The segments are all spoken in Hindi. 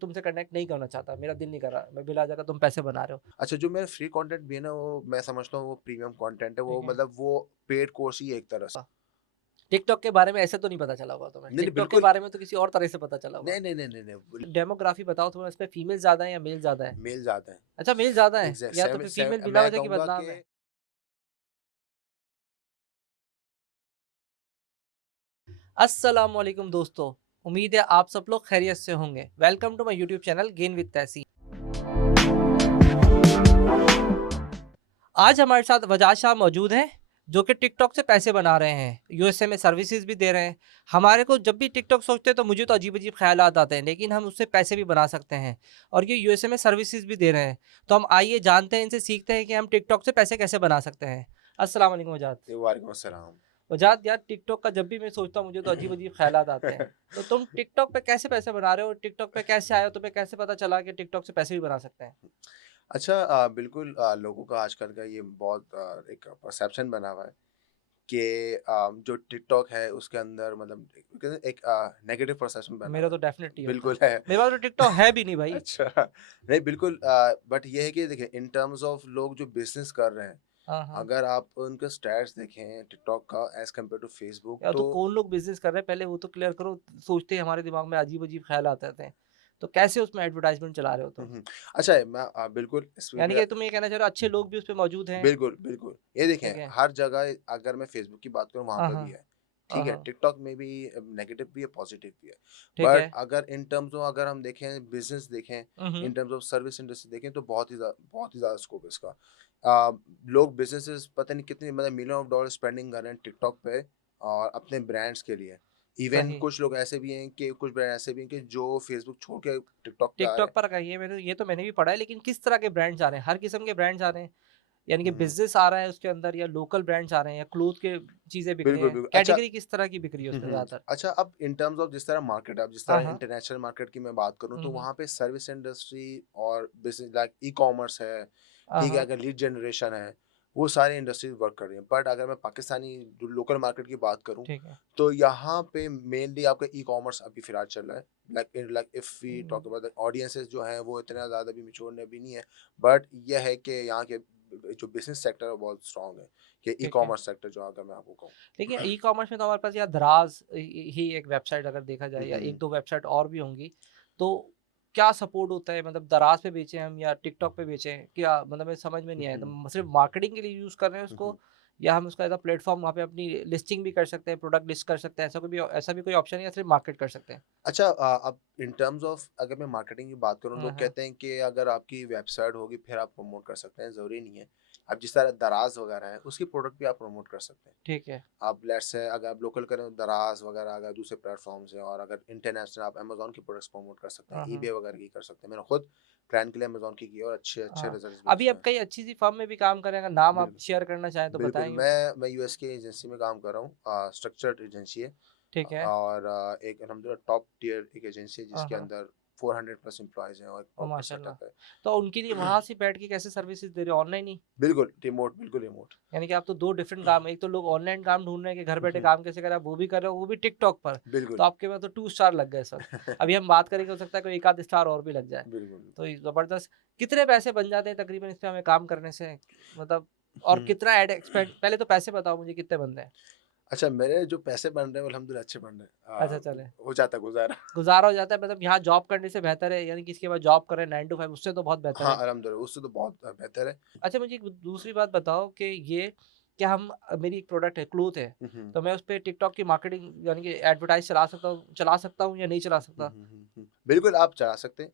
तुमसे कनेक्ट नहीं करना चाहता, मेरा दिल नहीं कर रहा, मैं बिला वजह का तुम पैसे बना रहे हो। अच्छा, जो मेरा फ्री कंटेंट भी है ना, वो मैं समझता हूँ वो प्रीमियम कंटेंट है, वो ठीक है। मतलब वो पेड कोर्स ही है एक तरह से। टिकटॉक के बारे में ऐसे तो नहीं पता चला होगा तुम्हें? नहीं, नहीं, टिकटॉक के बिल्कुल। बारे में तो किसी और तरह से पता चला होगा। नहीं, नहीं, नहीं, नहीं, नहीं, डेमोग्राफी बताओ तुम्हें, इसमें फीमेल ज़्यादा है या मेल ज़्यादा है? मेल ज़्यादा है। अच्छा, मेल ज़्यादा है, एग्ज़ैक्ट या तो सेव फिर फीमेल सेव बिला मैं वजह की कहूँगा बदनाम कि है। अस्सलाम वालेकुम दोस्तों, उम्मीद है आप सब लोग खैरियत से होंगे। Welcome to my YouTube channel gain with Tehseen. आज हमारे साथ वजाद शाह मौजूद हैं, जो कि टिकटॉक से पैसे बना रहे हैं, यूएसए में सर्विसेज भी दे रहे हैं। हमारे को जब भी टिकटॉक सोचते हैं तो मुझे तो अजीब-अजीब ख़्यालात आते हैं, लेकिन हम उससे पैसे भी बना सकते हैं और ये यूएसए में सर्विसेज भी दे रहे हैं। तो हम आइए जानते हैं, इनसे सीखते हैं कि हम टिकटॉक से पैसे कैसे बना सकते हैं। अस्सलाम वालेकुम वजाद। वालेकुम अस्सलाम। वजाद यार, टिकटॉक का जब भी मैं सोचता हूँ मुझे तो अजीब-अजीब ख़्यालात आते हैं। तो तुम टिकटॉक पे कैसे पैसे बना रहे हो? टिकटॉक पे कैसे आए हो? तुम्हें कैसे पता चला कि टिकटॉक से पैसे भी बना सकते हैं? अच्छा, बिल्कुल, लोगों का आजकल का ये बहुत एक परसेप्शन बना हुआ है कि जो टिकटॉक है उसके अंदर मतलब कहते हैं एक नेगेटिव परसेप्शन बना मेरा हुआ तो डेफ़िनेटली है। होता है। बिल्कुल है। मेरे पास तो टिकटॉक है भी नहीं भाई। अच्छा, नहीं बिल्कुल, बट ये है कि देखिए इन टर्म्स ऑफ लोग जो बिज़नेस कर रहे हैं, हाँ, हाँ। अगर आप उनका स्टैट्स देखें टिकटॉक का एज़ कम्पेयर टू फेसबुक यार तो तो कौन लोग बिज़नेस कर रहे हैं पहले वो तो क्लियर करो। सोचते ही हमारे दिमाग में अजीब-अजीब ख़्याल आते रहते हैं। तो कैसे उसमें एडवर्टाइज़मेंट चला रहे हो हुँ, तुम? हुँ। अच्छा है, मैं बिल्कुल इसमें यानी भी कि तुम ये कहना चाह रहे हो अच्छे लोग भी उसपे मौजूद हैं? बिल्कुल, बिल्कुल। ये देखें ठीक है। हर जगह अगर मैं फेसबुक की बात करूँ वहाँ हाँ, पे हाँ। भी है, हाँ, ठीक है? हाँ। टिकटॉक में भी नेगेटिव भी है, पॉजिटिव भी है। ठीक बट है। अगर इन टर्म्स ऑफ अगर हम देखें बिज़नेस देखें, हुँ, हुँ। In terms of service industry देखें तो बहुत ही ज़्यादा स्कोप है इसका। लोग बिज़नेसेस पता नहीं कितने मतलब मिलियन ऑफ डॉलर स्पेंडिंग कर रहे हैं टिकटॉक पे और अपने ब्रांड्स के लिए। इवन सही। कुछ लोग ऐसे भी हैं कि कुछ ब्रांड ऐसे भी हैं कि जो फेसबुक छोड़ के टिकटॉक पे आ रहे टिकटॉक हैं। पर कहिए, मैंने ये तो मैंने भी पढ़ा है, लेकिन किस तरह के ब्रांड्स आ रहे हैं? हर किस्म के ब्रांड्स आ रहे हैं? यानी कि हुँ, हुँ। बिज़नेस आ रहा है उसके अंदर, या लोकल ब्रांड्स आ रहे हैं, या क्लॉथ के चीज़ें बिक रही बिल्कुल, हैं? बिल्कुल। अच्छा। कैटेगरी किस तरह की बिक रही है हुँ, उसमें हुँ। ज़्यादातर? अच्छा, अब इन टर्म्स ऑफ जिस तरह मार्केट है, अब जिस हाँ, तरह हाँ। इंटरनेशनल मार्केट की मैं बात करूँ हुँ, तो हुँ। वहाँ पे सर्विस इंडस्ट्री और बिज़नेस लाइक ई-कॉमर्स है, हाँ, ठीक है? हाँ। अगर लीड जनरेशन है, वो सारी इंडस्ट्रीज़ वर्क कर रही हैं। बट अगर मैं पाकिस्तानी जो लोकल मार्केट की बात करूँ, ठीक है। तो यहाँ पे मेनली आपका ई-कॉमर्स अभी फिलहाल चल रहा है। लाइक इफ वी हुँ। टॉक अबाउट द ऑडियंसेस जो हैं वो इतना ज़्यादा भी मैच्योर अभी नहीं है। बट ये है कि यहाँ के जो बिज़नेस सेक्टर है वो बहुत स्ट्रॉन्ग है, कि ठीक है। ई-कॉमर्स सेक्टर जो अगर मैं आपको कहूँ। देखिए, ई-कॉमर्स में तो हमारे पास या दराज़ ही एक वेबसाइट अगर देखा हुँ, जाए, या हुँ। 1-2 वेबसाइट और भी होंगी। तो क्या सपोर्ट होता है, मतलब दराज़ पे बेचें हम या टिकटॉक पे बेचें? क्या मतलब मेरे समझ में हुँ, नहीं आया। हुँ। तो सिर्फ़ मार्केटिंग के लिए यूज़ कर रहे हैं हुँ, उसको, हुँ। या हम उसका एज़ अ प्लेटफ़ॉर्म वहाँ पे अपनी लिस्टिंग भी कर सकते हैं, प्रोडक्ट लिस्ट कर सकते हैं, ऐसा भी कोई ऑप्शन है, या सिर्फ़ मार्केट कर सकते हैं? अच्छा, अब इन टर्म्स ऑफ अगर मैं मार्केटिंग की बात करूँ, हाँ, लोग हाँ। कहते हैं कि अगर आपकी वेबसाइट होगी फिर आप प्रमोट कर सकते हैं, ज़रूरी नहीं है। अब जिस तरह दराज़ वगैरह है, उसकी प्रोडक्ट भी आप प्रमोट कर सकते हैं। ठीक है। आप लेट्स से अगर आप लोकल करें तो दराज़ वगैरह अगर दूसरे प्लेटफ़ॉर्म्स हैं, और अगर इंटरनेशनल आप अमेज़न की प्रोडक्ट्स प्रमोट कर सकते हैं, हाँ, हाँ। ईबे वगैरह की कर सकते हैं। मैंने खुद ब्रांड के लिए अमेज़न की है और अच्छे हाँ। रिज़ल्ट्स भी अभी अच्छे आप हैं। कई अच्छी-सी फ़र्म में भी काम कर रहे हैं, अगर नाम आप बिल्कुल, शेयर करना चाहें तो बिल्कुल। बताएँगे? मैं यूएस की एजेंसी में काम कर रहा हूँ, स्ट्रक्चर्ड एजेंसी है। ठीक है। और एक अल्हम्दुलिल्लाह टॉप टियर एक एजेंसी है हाँ, जिसके हाँ। अंदर 400 प्लस एम्प्लॉइज़ हैं और ओह प्रॉपर माशाअल्लाह! सेटअप है। तो उनके लिए वहाँ से बैठ के कैसे सर्विसेज़ दे रहे हो, ऑनलाइन ही? बिल्कुल रिमोट, बिल्कुल रिमोट। यानी कि आप तो 2 डिफरेंट काम, एक तो लोग ऑनलाइन काम ढूँढ रहे हैं कि घर हुँ, बैठे हुँ। काम कैसे करें, आप वो भी कर रहे हो, वो भी टिकटॉक पर। तो बिल्कुल। आपके पास तो 2 स्टार लग गए इस वक़्त। अभी हम बात करेंगे, हो सकता है कोई एक आध स्टार और भी लग जाए। बिल्कुल। तो ये ज़बरदस्त। कितने पैसे बन जाते हैं तकरीबन इस पे हमें काम करने से? मतलब, और हुँ। कितना एड एक्सपेंड, पहले तो पैसे बताओ मुझे कितने बन रहे हैं? अच्छा, मेरे जो पैसे बन रहे हैं वो अल्हम्दुलिल्लाह अच्छे बन रहे हैं। अच्छा चलें, हो जाता है गुज़ारा। गुज़ारा हो जाता है, मतलब यहाँ जॉब करने से बेहतर है, यानी कि इसके बाद जॉब कर रहे हैं 9 टू 5, उससे तो बहुत बेहतर हाँ, है। अल्हम्दुलिल्लाह उससे तो बहुत बेहतर है। अच्छा, मुझे एक दूसरी बात बताओ कि ये, क्या हम, मेरी एक प्रोडक्ट है, क्लॉथ है, हुँ, हुँ। तो मैं उसपे टिकटॉक की मार्केटिंग यानी कि एडवर्टाइज़ चला सकता हूँ या नहीं चला हुँ, सकता? हुँ, हुँ, हुँ। बिल्कुल आप चला सकते हैं।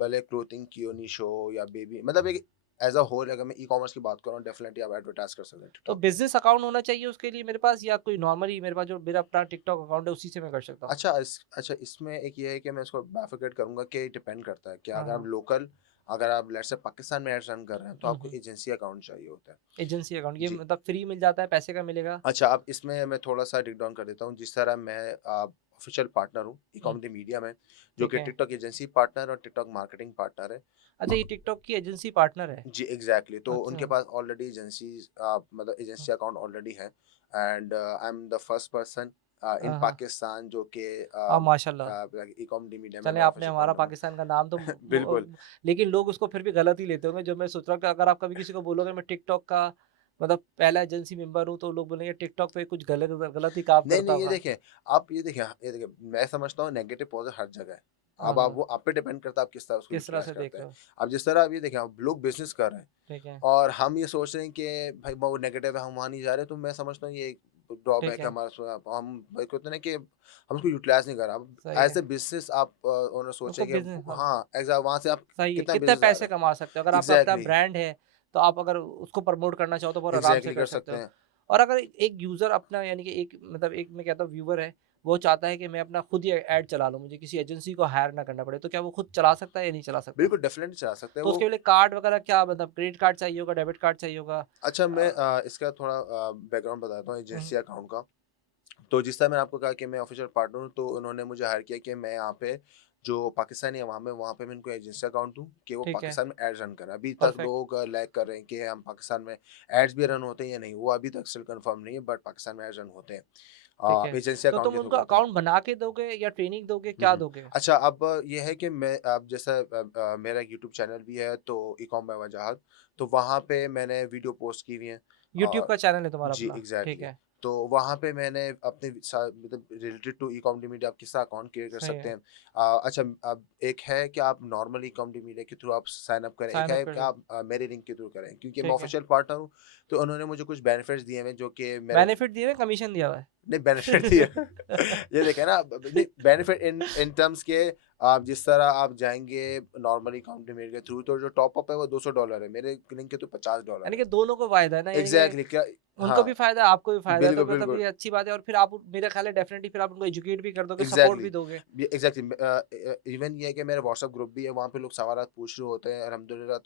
भले क्लोथिंग, कियोनी शो या बेबी मतलब एक एज़ अ होल अगर मैं ई-कॉमर्स की बात करूँ डेफ़िनिटली आप एडवर्टाइज़ कर सकते हैं तो टिकटॉक पे। बिज़नेस अकाउंट होना चाहिए उसके लिए मेरे पास, या कोई नॉर्मली मेरे पास जो मेरा अपना टिकटॉक अकाउंट है उसी से मैं कर सकता हूँ? अच्छा, इसमें एक ये है कि मैं इसको बाइफरकेट करूँगा कि डिपेंड करता है कि हाँ, हाँ। अगर आप लेट्स से पाकिस्तान में एड्स रन कर रहे हैं तो हुँ, आपको हुँ। एजेंसी अकाउंट चाहिए होता है। एजेंसी अकाउंट ये जी। मतलब फ्री मिल जाता है, पैसे का मिलेगा? अच्छा, अब इसमें मैं थोड़ा-सा डिग डाउन कर देता हूँ। जिस तरह मैं ऑफ़िशियल पार्टनर हूँ हुँ, ई-कॉमर्स मीडिया में, जो ठीक कि है। टिकटॉक एजेंसी पार्टनर और टिकटॉक मार्केटिंग पार्टनर है। अच्छा, ये टिकटॉक की एजेंसी पार्टनर है? जी, एग्ज़ैक्टली। तो अच्छा। उनके पास ऑलरेडी एजेंसीज़ मतलब हुँ, एजेंसी अकाउंट ऑलरेडी है। And I am the first person in हाँ, हाँ। पाकिस्तान जो कि हाँ, माशाल्लाह। ई-कॉम डीमीडिया में चलें मैं आपने ऑफिशियल हमारा पार्टनर हूँ। पाकिस्तान का नाम तो बिल्कुल। लेकिन लोग उसको फिर भी गलत ही लेते होंगे। जो मैं सोच रहा हूँ कि अगर आप कभी किसी को बोलोगे मैं टिकटॉक का मतलब पहला एजेंसी मेंबर हूँ, तो लोग बोलेंगे टिकटॉक पे कुछ गलत गलत ही काम नहीं, करता नहीं, होगा। ये देखिए, मैं समझता हूँ नेगेटिव पॉज़िटिव हर जगह है। हाँ, अब आप हाँ। वो आप पे डिपेंड करता है आप किस तरह उसको किस तरह यूटिलाइज़ से देख करते हैं। रहे हो? अब जिस तरह आप ये देखें, अब लोग बिज़नेस कर रहे हैं ठीक है, और हम ये सोच रहे हैं कि भाई वो नेगेटिव है, हम वहाँ नहीं जा रहे, तो मैं समझता हूँ ये एक ठीक ड्रॉबैक है है। हमारा। हम भाई कहते हैं ना कि हम उसको यूटिलाइज़ नहीं कर रहे। अब सही एज़ है। अ बिज़नेस आप ओनर सोचें उसको कि बिज़नेस हाँ, हाँ, वहाँ से आप सही है। कितना कितने बिज़नेस आ पैसे रहा कमा सकते हो? अगर है। आपका अपना एग्ज़ैक्टली, ब्रांड है, तो आप अगर उसको प्रमोट करना चाहो तो बहुत आराम से एग्ज़ैक्टली कर कर सकते सकते हो। हैं। और अगर एक यूज़र अपना यानी कि एक मतलब एक मैं कहता हूँ व्यूअर है, वो चाहता है कि मैं अपना खुद ही ऐड चला लूँ, मुझे किसी एजेंसी को हायर ना करना पड़े, तो क्या वो खुद चला सकता है या नहीं चला सकता? बिल्कुल डेफ़िनेटली चला सकते हैं तो वो। उसके लिए कार्ड वगैरह क्या मतलब क्रेडिट कार्ड चाहिए होगा, डेबिट कार्ड चाहिए होगा? अच्छा, मैं अ, इसका थोड़ा बैकग्राउंड बताता हूँ हुँ, एजेंसी अकाउंट का। तो जिस तरह मैंने आपको कहा कि मैं ऑफिशियल पार्टनर हूँ, तो उन्होंने मुझे हायर किया कि मैं यहाँ पे जो पाकिस्तानी अवाम है, वहाँ पे मैं उनको एजेंसी अकाउंट दूँ कि वो ठीक है, पाकिस्तान में एड्स रन करें। अभी तक परफेक्ट, लोग लैग कर रहे हैं कि हम पाकिस्तान में एड्स भी रन होते हैं या नहीं, वो अभी तक स्टिल कंफर्म नहीं है, बट पाकिस्तान में एड्स रन होते हैं ठीक है। एजेंसी तो अकाउंट तुम के थ्रू उनको होते हैं। अकाउंट बना के दोगे या ट्रेनिंग दोगे, हुँ, क्या हुँ। दोगे? अच्छा, अब ये है कि मैं अब जैसा मेरा एक यूट्यूब चैनल भी है, तो ई-कॉम बाय वजाहत, तो वहाँ पे मैंने वीडियो पोस्ट की हुई हैं। यूट्यूब और का चैनल है तुम्हारा जी, अपना, ठीक एग्ज़ैक्टली। है, तो वहाँ पे मैंने अपने मतलब रिलेटेड टू ई-कॉम मीडिया आप किसका अकाउंट क्रिएट कर सही सकते है, हैं। अच्छा, अब एक है कि आप नॉर्मल ई-कॉम मीडिया के थ्रू आप साइन अप करें, एक साइन अप है कर कि सकते आप मेरे लिंक के थ्रू करें, क्योंकि मैं ठीक है। ऑफिशियल पार्टनर हूँ, तो उन्होंने मुझे कुछ बेनिफिट्स दिए हुए हैं जो कि मेरे बेनिफिट दिए हुए, कमीशन दिया हुआ है? नहीं, बेनिफिट दिए। ये देखें ना, नहीं, बेनिफिट इन इन टर्म्स के आप जिस तरह आप जाएँगे नॉर्मल अकाउंट मेल के थ्रू, तो जो टॉप अप है वो $200 है, मेरे लिंक के तो $50 यानी है। कि दोनों को फ़ायदा है ना, यानी कि एग्ज़ैक्टली क्या। उनको हाँ, भी फ़ायदा है, आपको भी फ़ायदा है, तो बिल्कुल, मतलब बिल्कुल। ये अच्छी बात है और फिर आप मेरा ख़्याल है डेफ़िनिटली फिर आप उनको एजुकेट भी कर दोगे, सपोर्ट एग्ज़ैक्टली, भी दोगे। एग्ज़ैक्टली, इवन ये है कि मेरा व्हाट्सएप ग्रुप भी है, वहाँ पे लोग सवालात पूछ रहे होते हैं। अल्हम्दुलिल्लाह,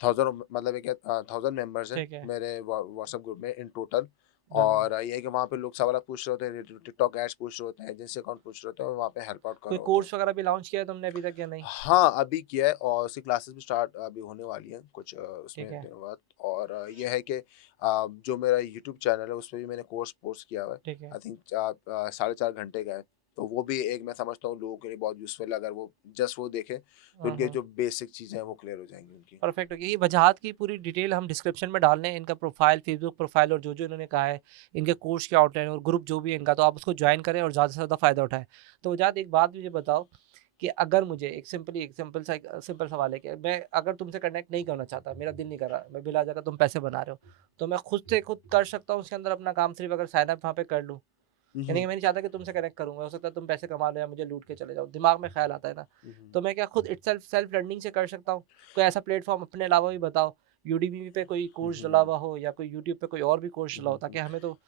थाउज़ेंड मतलब है कि 1000 मेंबर्स हैं ठीक है। मेरे व्हाट्सएप ग्रुप में इन टोटल। हाँ। और ये है कि वहाँ पे लोग सवालात पूछ रहे होते हैं, टिकटॉक एड्स पूछ रहे होते हैं, एजेंसी अकाउंट पूछ रहे होते हैं, और वहाँ पे हेल्प आउट कर कोई रहा होता हूँ। कोर्स वग़ैरह भी लॉन्च किया है तुमने अभी तक या नहीं? हाँ, अभी किया है और उसकी क्लासेस भी स्टार्ट अभी होने वाली हैं कुछ ठीक उसमें है, दिनों बाद। और ये है कि जो मेरा यूट्यूब चैनल है उस पे भी मैंने कोर्स पोस्ट किया हुआ है। ठीक है। आई थिंक साढ़े 4 घंटे का है। तो वो भी एक मैं समझता हूँ लोगों के लिए बहुत यूज़फुल है, अगर वो जस्ट वो देखें, तो हाँ, उनके हाँ। जो बेसिक चीज़ें हैं वो क्लियर हो जाएँगी उनकी। Perfect okay. ये वजाहत की पूरी डिटेल हम डिस्क्रिप्शन में डाल रहे हैं, इनका प्रोफ़ाइल, फ़ेसबुक प्रोफ़ाइल और जो-जो इन्होंने कहा है, इनके कोर्स के आउटलाइन और ग्रुप जो भी है इनका, तो आप उसको जॉइन करें और ज़्यादा से ज़्यादा फ़ायदा उठाएँ। तो वजाहत एक बात मुझे बताओ कि अगर मुझे एक सिंपल सवाल है कि मैं अगर तुमसे कनेक्ट नहीं करना चाहता, मेरा दिल नहीं कर रहा, मैं बिला वजह तुम पैसे बना रहे हो, तो मैं खुद से खुद कर सकता हूँ उसके अंदर अपना काम सिर्फ़ अगर साइन अप वहाँ पे कर लूँ? हुँ, यानी हुँ। कि मैं नहीं चाहता कि तुमसे कनेक्ट करूँगा, हो सकता है तुम पैसे कमा लो या मुझे लूट के चले जाओ, दिमाग में ख़्याल आता है ना। हुँ, हुँ। तो मैं क्या खुद इटसेल्फ सेल्फ लर्निंग से कर सकता हूँ? कोई ऐसा प्लेटफ़ॉर्म अपने अलावा भी बताओ, यूडेमी पे कोई हुँ, कोर्स हुँ, डला हुँ। हुआ हो या कोई यूट्यूब पे कोई और भी कोर्स हुँ, डला हो, हुँ, ताकि हुँ। हमें तो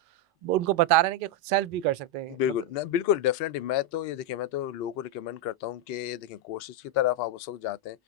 वो उनको बता रहे हैं कि सेल्फ भी कर सकते हैं बिल्कुल, मतलब न बिल्कुल डेफ़िनेटली, मैं तो ये देखिए, मैं तो लोगों को रिकमेंड करता हूँ कि देखिए कोर्सेज़ की तरफ आप उस वक़्त जाते हैं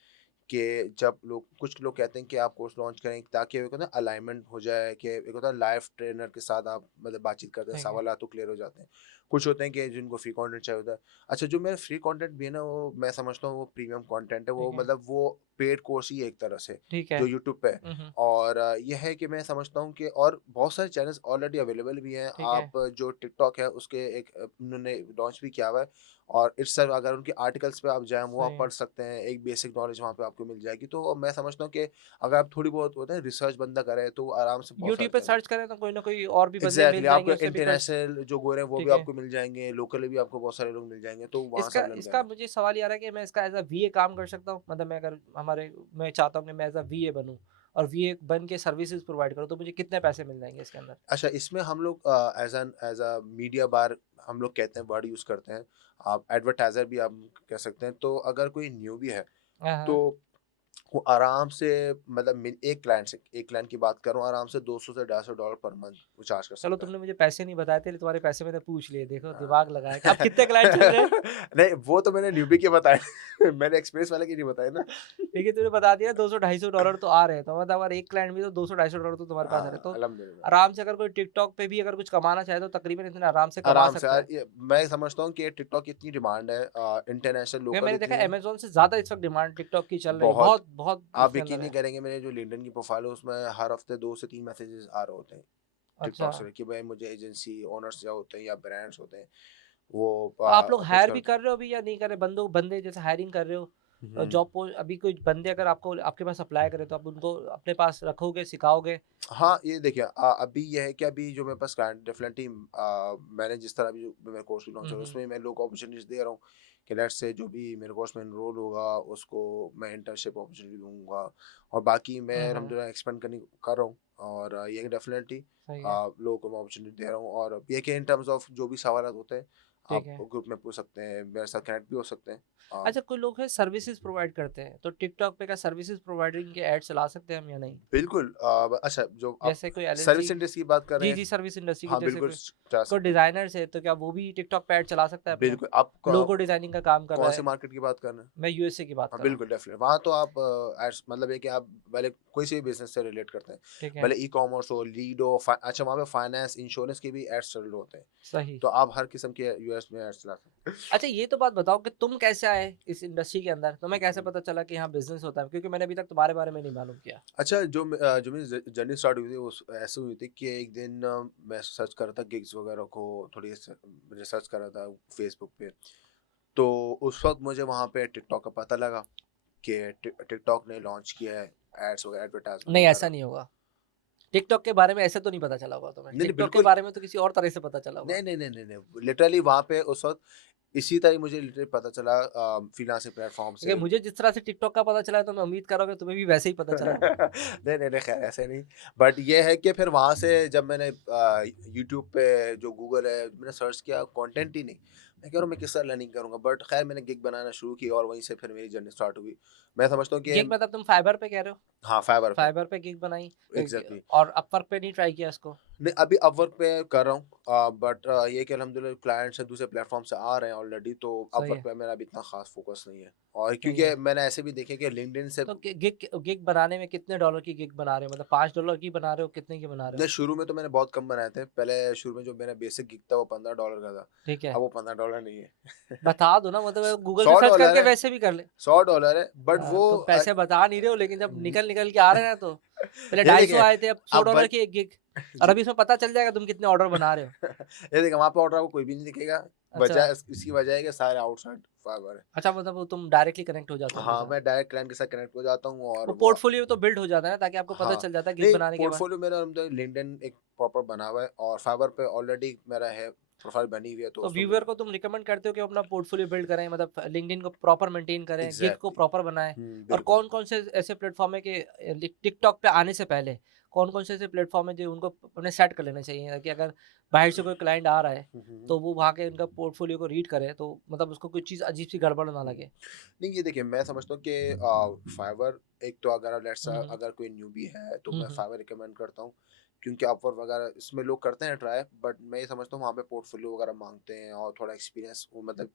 कि जब लोग कुछ लोग कहते हैं कि आप कोर्स लॉन्च करें ताकि एक होता है अलाइनमेंट हो जाए, कि एक होता है लाइव ट्रेनर के साथ आप मतलब बातचीत करते हैं, ठीक है, सवालात तो क्लियर हो जाते हैं। कुछ होते हैं कि जिनको फ्री कंटेंट चाहिए होता है। अच्छा, जो मेरा फ्री कंटेंट भी है ना, वो मैं समझता हूँ वो प्रीमियम कंटेंट है, वो ठीक है, मतलब वो पेड कोर्स ही है एक तरह से, ठीक है। जो यूट्यूब पे है। हुँ, हुँ, और ये है कि मैं समझता हूँ कि और बहुत सारे चैनल्स ऑलरेडी अवेलेबल भी हैं। ठीक है, आप जो टिकटॉक है उसके एक उन्होंने लॉन्च भी किया हुआ है, और इट्स अगर उनके आर्टिकल्स पे आप जाएँ, वो सही आप है। पढ़ सकते हैं, एक बेसिक नॉलेज वहाँ पे आपको मिल जाएगी। तो मैं समझता हूँ कि अगर आप थोड़ी बहुत होता है रिसर्च बंदा करे, तो वो आराम से बहुत सारे यूट्यूब पे चैनल। सर्च करें तो कोई ना कोई और भी बंदे मिल एग्ज़ैक्टली, जाएँगे, आपको उससे भी कर स इंटरनेशनल जो गोरे हैं वो भी ठीक है। आपको मिल जाएँगे, लोकली भी आपको बहुत सारे लोग मिल जाएँगे, तो वहाँ से इसका आप लर्न इसका करें। मुझे सवाल ये आ रहा है कि मैं इसका एज़ अ वीए काम कर सकता हूँ? मतलब मैं चाहता हूँ कि मैं एज़ अ वीए बनूँ और वीए बन के सर्विसेज़ प्रोवाइड करूँ, तो मुझे कितने पैसे मिल जाएँगे इसके अंदर? अच्छा, इसमें हम लोग एज़ अ मीडिया बायर हम लोग कहते हैं, वर्ड यूज़ करते हैं। आप एडवर्टाइज़र भी आप कह सकते हैं। तो अगर कोई न्यूबी है, हाँ, तो हाँ। वो आराम से मतलब एक क्लाइंट की बात कर रहा हूँ, आराम से 200 से $150 पर मंथ वो चार्ज कर चलो सकता है। तुमने मुझे पैसे नहीं बताए थे, तुम्हारे पैसे मैंने पूछ लिए, देखो हाँ। दिमाग लगाया। अब कितने क्लाइंट चल रहे हैं? नहीं, वो तो मैंने न्यूबी के बताए। मैंने एक्सपीरियंस वाले के नहीं बताए ना। देखिए तूने बता दिया 200-250 डॉलर तो आ रहे हैं, तो मतलब अगर एक क्लाइंट भी तो 200-250 डॉलर तो तुम्हारे पास आ रहे हैं। तो अल्हम्दुलिल्लाह। आराम से अगर कोई टिकटॉक पे भी अगर कुछ कमाना चाहे तो तकरीबन इतने आराम से कमा आराम से सकता है। ये मैं समझता हूँ कि टिकटॉक की इतनी डिमांड है, इंटरनेशनल क्योंकि लोकल मैंने देखा इतनी है, अमेज़न से ज़्यादा इस वक़्त डिमांड टिकटॉक की चल रही है, बहुत। बहुत बहुत आप उसके यकीन अंदर नहीं है। करेंगे, मेरे जो लिंक्डइन की प्रोफाइल है उसमें हर हफ्ते 2 से 3 मैसेजेस आ रहे होते हैं। अच्छा। टिकटॉक से कि भाई मुझे एजेंसी ओनर्स जो होते हैं या ब्रांड्स होते हैं वो तो आप लोग अप्रोच हायर भी कर। कर रहे हो अभी या नहीं कर रहे? बंदे जैसे हायरिंग कर रहे हो हम्म। जॉब पो अभी कोई बंदे अगर आपको आपके पास अप्लाई करें तो आप उनको अपने पास रखोगे, सिखाओगे? हाँ, ये देखिए अभी ये है कि अभी जो मेरे पास क्लाइंट डेफ़िनेटली मैंने जिस तरह भी जो मेरा कोर्स भी लॉन्च हुँ, हो रहा है हुँ। उसमें मैं लोगों को अपॉर्च्युनिटीज़ दे रहा हूँ कि लेट्स से जो भी मेरे कोर्स में एनरोल होगा उसको मैं इंटर्नशिप अपॉर्च्युनिटी दूँगा और बाकी मैं हाँ, हाँ। अल्हम्दुलिल्लाह एक्सपेंड करने कर रहा हूँ और ये डेफ़िनेटली सही है। लोगों को मैं अपॉर्च्युनिटी दे रहा हूँ और ये कि इन टर्म्स ऑफ जो भी सवालात होते हैं ठीक आप है। ग्रुप में पूछ सकते हैं, मेरे साथ कनेक्ट भी हो सकते हैं। अच्छा कोई लोग है सर्विसेज़ प्रोवाइड करते हैं, तो टिकटॉक पे क्या सर्विसेज़ प्रोवाइडिंग के ऐड चला सकते हैं हम या नहीं? बिल्कुल अच्छा जो आप जैसे कोई एलएलसी सर्विस इंडस्ट्री की बात कर रहे जी, हैं, जी, सर्विस इंडस्ट्री की हाँ, जैसे बिल्कुल कोई जा कोई सकते हैं। डिज़ाइनर्स है, तो क्या वो भी टिकटॉक पे ऐड चला सकता है अपना? बिल्कुल, आपका लोगो डिज़ाइनिंग का काम कर रहा कौन से है, मार्केट की बात कर रहे हैं? मैं यूएसए की बात हाँ, कर रहा हूँ। बिल्कुल डेफ़िनेट वहाँ तो आप एड्स मतलब है कि आप पहले कोई से भी बिज़नेस से रिलेट करते हैं। ठीक है, भले ई-कॉमर्स हो, लीड हो, अच्छा वहाँ पे फाइनेंस, इंश्योरेंस के भी एड्स चल रहे होते हैं। सही। तो आप हर किस्म के यूएस में एड्स चला सकते हैं। अच्छा ये तो बात बताओ कि तुम कैसे आए इस इंडस्ट्री के अंदर? तुम्हें कैसे हुँ। पता चला कि हाँ बिज़नेस होता है? क्योंकि मैंने अभी तक तुम्हारे बारे में नहीं मालूम किया। अच्छा जो मेरी जर्नी स्टार्ट हुई थी वो ऐसे हुई थी कि एक दिन मैं सर्च कर रहा था गिग्स वगैरह को थोड़ी रिसर्च कर रहा था फेसबुक पे। तो उस वक़्त मुझे वहाँ पे टिकटॉक का पता लगा कि टिकटॉक ने लॉन्च किया है एड्स वगैरह एडवर्टाइज़मेंट नहीं ऐसा वगैरह। नहीं होगा। टिकटॉक के बारे में ऐसे तो नहीं पता चला होगा तुम्हें। नहीं, नहीं टिकटॉक के बिल्कुल बारे में तो किसी और तरह से पता चला होगा। नहीं, नहीं, नहीं, नहीं, नहीं लिटरली वहाँ पे उस वक़्त इसी तरह ही मुझे लिटरली पता चला फ्रीलांसिंग प्लेटफ़ॉर्म क्योंकि से। मुझे जिस तरह से टिकटॉक का पता चला है तो मैं उम्मीद कर रहा हूँ कि तुम्हें भी वैसे ही पता चला होगा। नहीं, नहीं, नहीं, ख़ैर ऐसे नहीं। बट ये है कि फिर वहाँ से जब मैंने यूट्यूब पे जो गूगल है मैंने सर्च किया कंटेंट ही नहीं। मैं कह रहा हूँ मैं किस तरह लर्निंग करूँगा बट ख़ैर मैंने गिग बनाना शुरू की और वहीं से फिर मेरी जर्नी स्टार्ट हुई। मैं समझता हूँ कि गिग मतलब तुम फाइवर पे कह रहे हो? हाँ, फाइवर पे फाइवर पे गिग बनाई एग्ज़ैक्टली। और अपवर्क पे नहीं ट्राई किया इसको? नहीं, अभी अपवर्क पे कर रहा हूँ बट ये कि अल्हम्दुलिल्लाह क्लाइंट्स हैं दूसरे प्लेटफ़ॉर्म से आ रहे हैं ऑलरेडी तो सही अपवर्क है, पे मेरा अभी इतना ख़ास फ़ोकस नहीं है। और सही क्योंकि है। मैंने ऐसे भी देखे कि लिंक्डइन से तो गिग गिग बनाने में कितने डॉलर की गिग बना रहे हो? मतलब $5 की बना रहे हो, कितने की बना रहे नहीं हो? शुरू में तो मैंने बहुत कम बनाए थे। पहले शुरू में जो मेरा बेसिक गिग था वो $15 का था। ठीक है। अब वो $15 नहीं है। बता दो ना मतलब गूगल से सर्च $100 करके है, वैसे भी कर ले। $100 है बट वो तुम पैसे बता नहीं रहे हो लेकिन जब न निकल निकल के आ रहे हैं ना तो पहले ये 250 देखिए आए थे अब सौ अब डॉलर की एक गिग और जी अभी इसमें पता चल जाएगा तुम कितने ऑर्डर बना रहे हो। ये देखिए वहाँ पे ऑर्डर आपको कोई भी नहीं दिखेगा। अच्छा, वजह इसकी वजह है कि सारे आउटसाइड फाइबर है। अच्छा मतलब वो तुम डायरेक्टली कनेक्ट हो जाते हो उनके हाँ, साथ। मैं डायरेक्ट क्लाइंट के साथ कनेक्ट हो जाता हूँ और वो वो पोर्टफोलियो तो बिल्ड हो जाता है ना ताकि आपको पता हाँ, चल जाता है गिग नहीं बनाने के बाद। पोर्टफोलियो मेरा लिंक्डइन एक प्रॉपर बना हुआ है और फाइवर पे ऑलरेडी मेरा है प्रोफाइल बनी हुई है तो तो उसमें व्यूअर मुझे को तुम रिकमेंड करते हो कि वो अपना पोर्टफोलियो बिल्ड करें मतलब लिंक्डइन को प्रॉपर मेंटेन करें, गिग को एग्ज़ैक्टली प्रॉपर बनाएं और बिल्कुल। कौन-कौन से ऐसे प्लेटफॉर्म है कि टिकटॉक पे आने से पहले कौन-कौन से ऐसे प्लेटफॉर्म है जो उनको अपने सेट कर लेने चाहिए कि अगर बाहर से कोई क्लाइंट आ रहा है हुँ। तो वो वहाँ के उनका पोर्टफोलियो को रीड करे तो मतलब उसको कोई चीज़ अजीब-सी गड़बड़ ना हुँ। लगे। नहीं ये देखिए मैं समझता हूँ कि फाइवर एक तो अगर लेट्स हुँ, हुँ। अगर कोई न्यूबी है तो हुँ, मैं हुँ। फाइवर रिकमेंड करता हूँ क्योंकि अपवर्क वगैरह इसमें लोग करते हैं ट्राई बट मैं ये समझता हूँ वहाँ पे पोर्टफोलियो वगैरह मांगते हैं और थोड़ा एक्सपीरियंस वो मतलब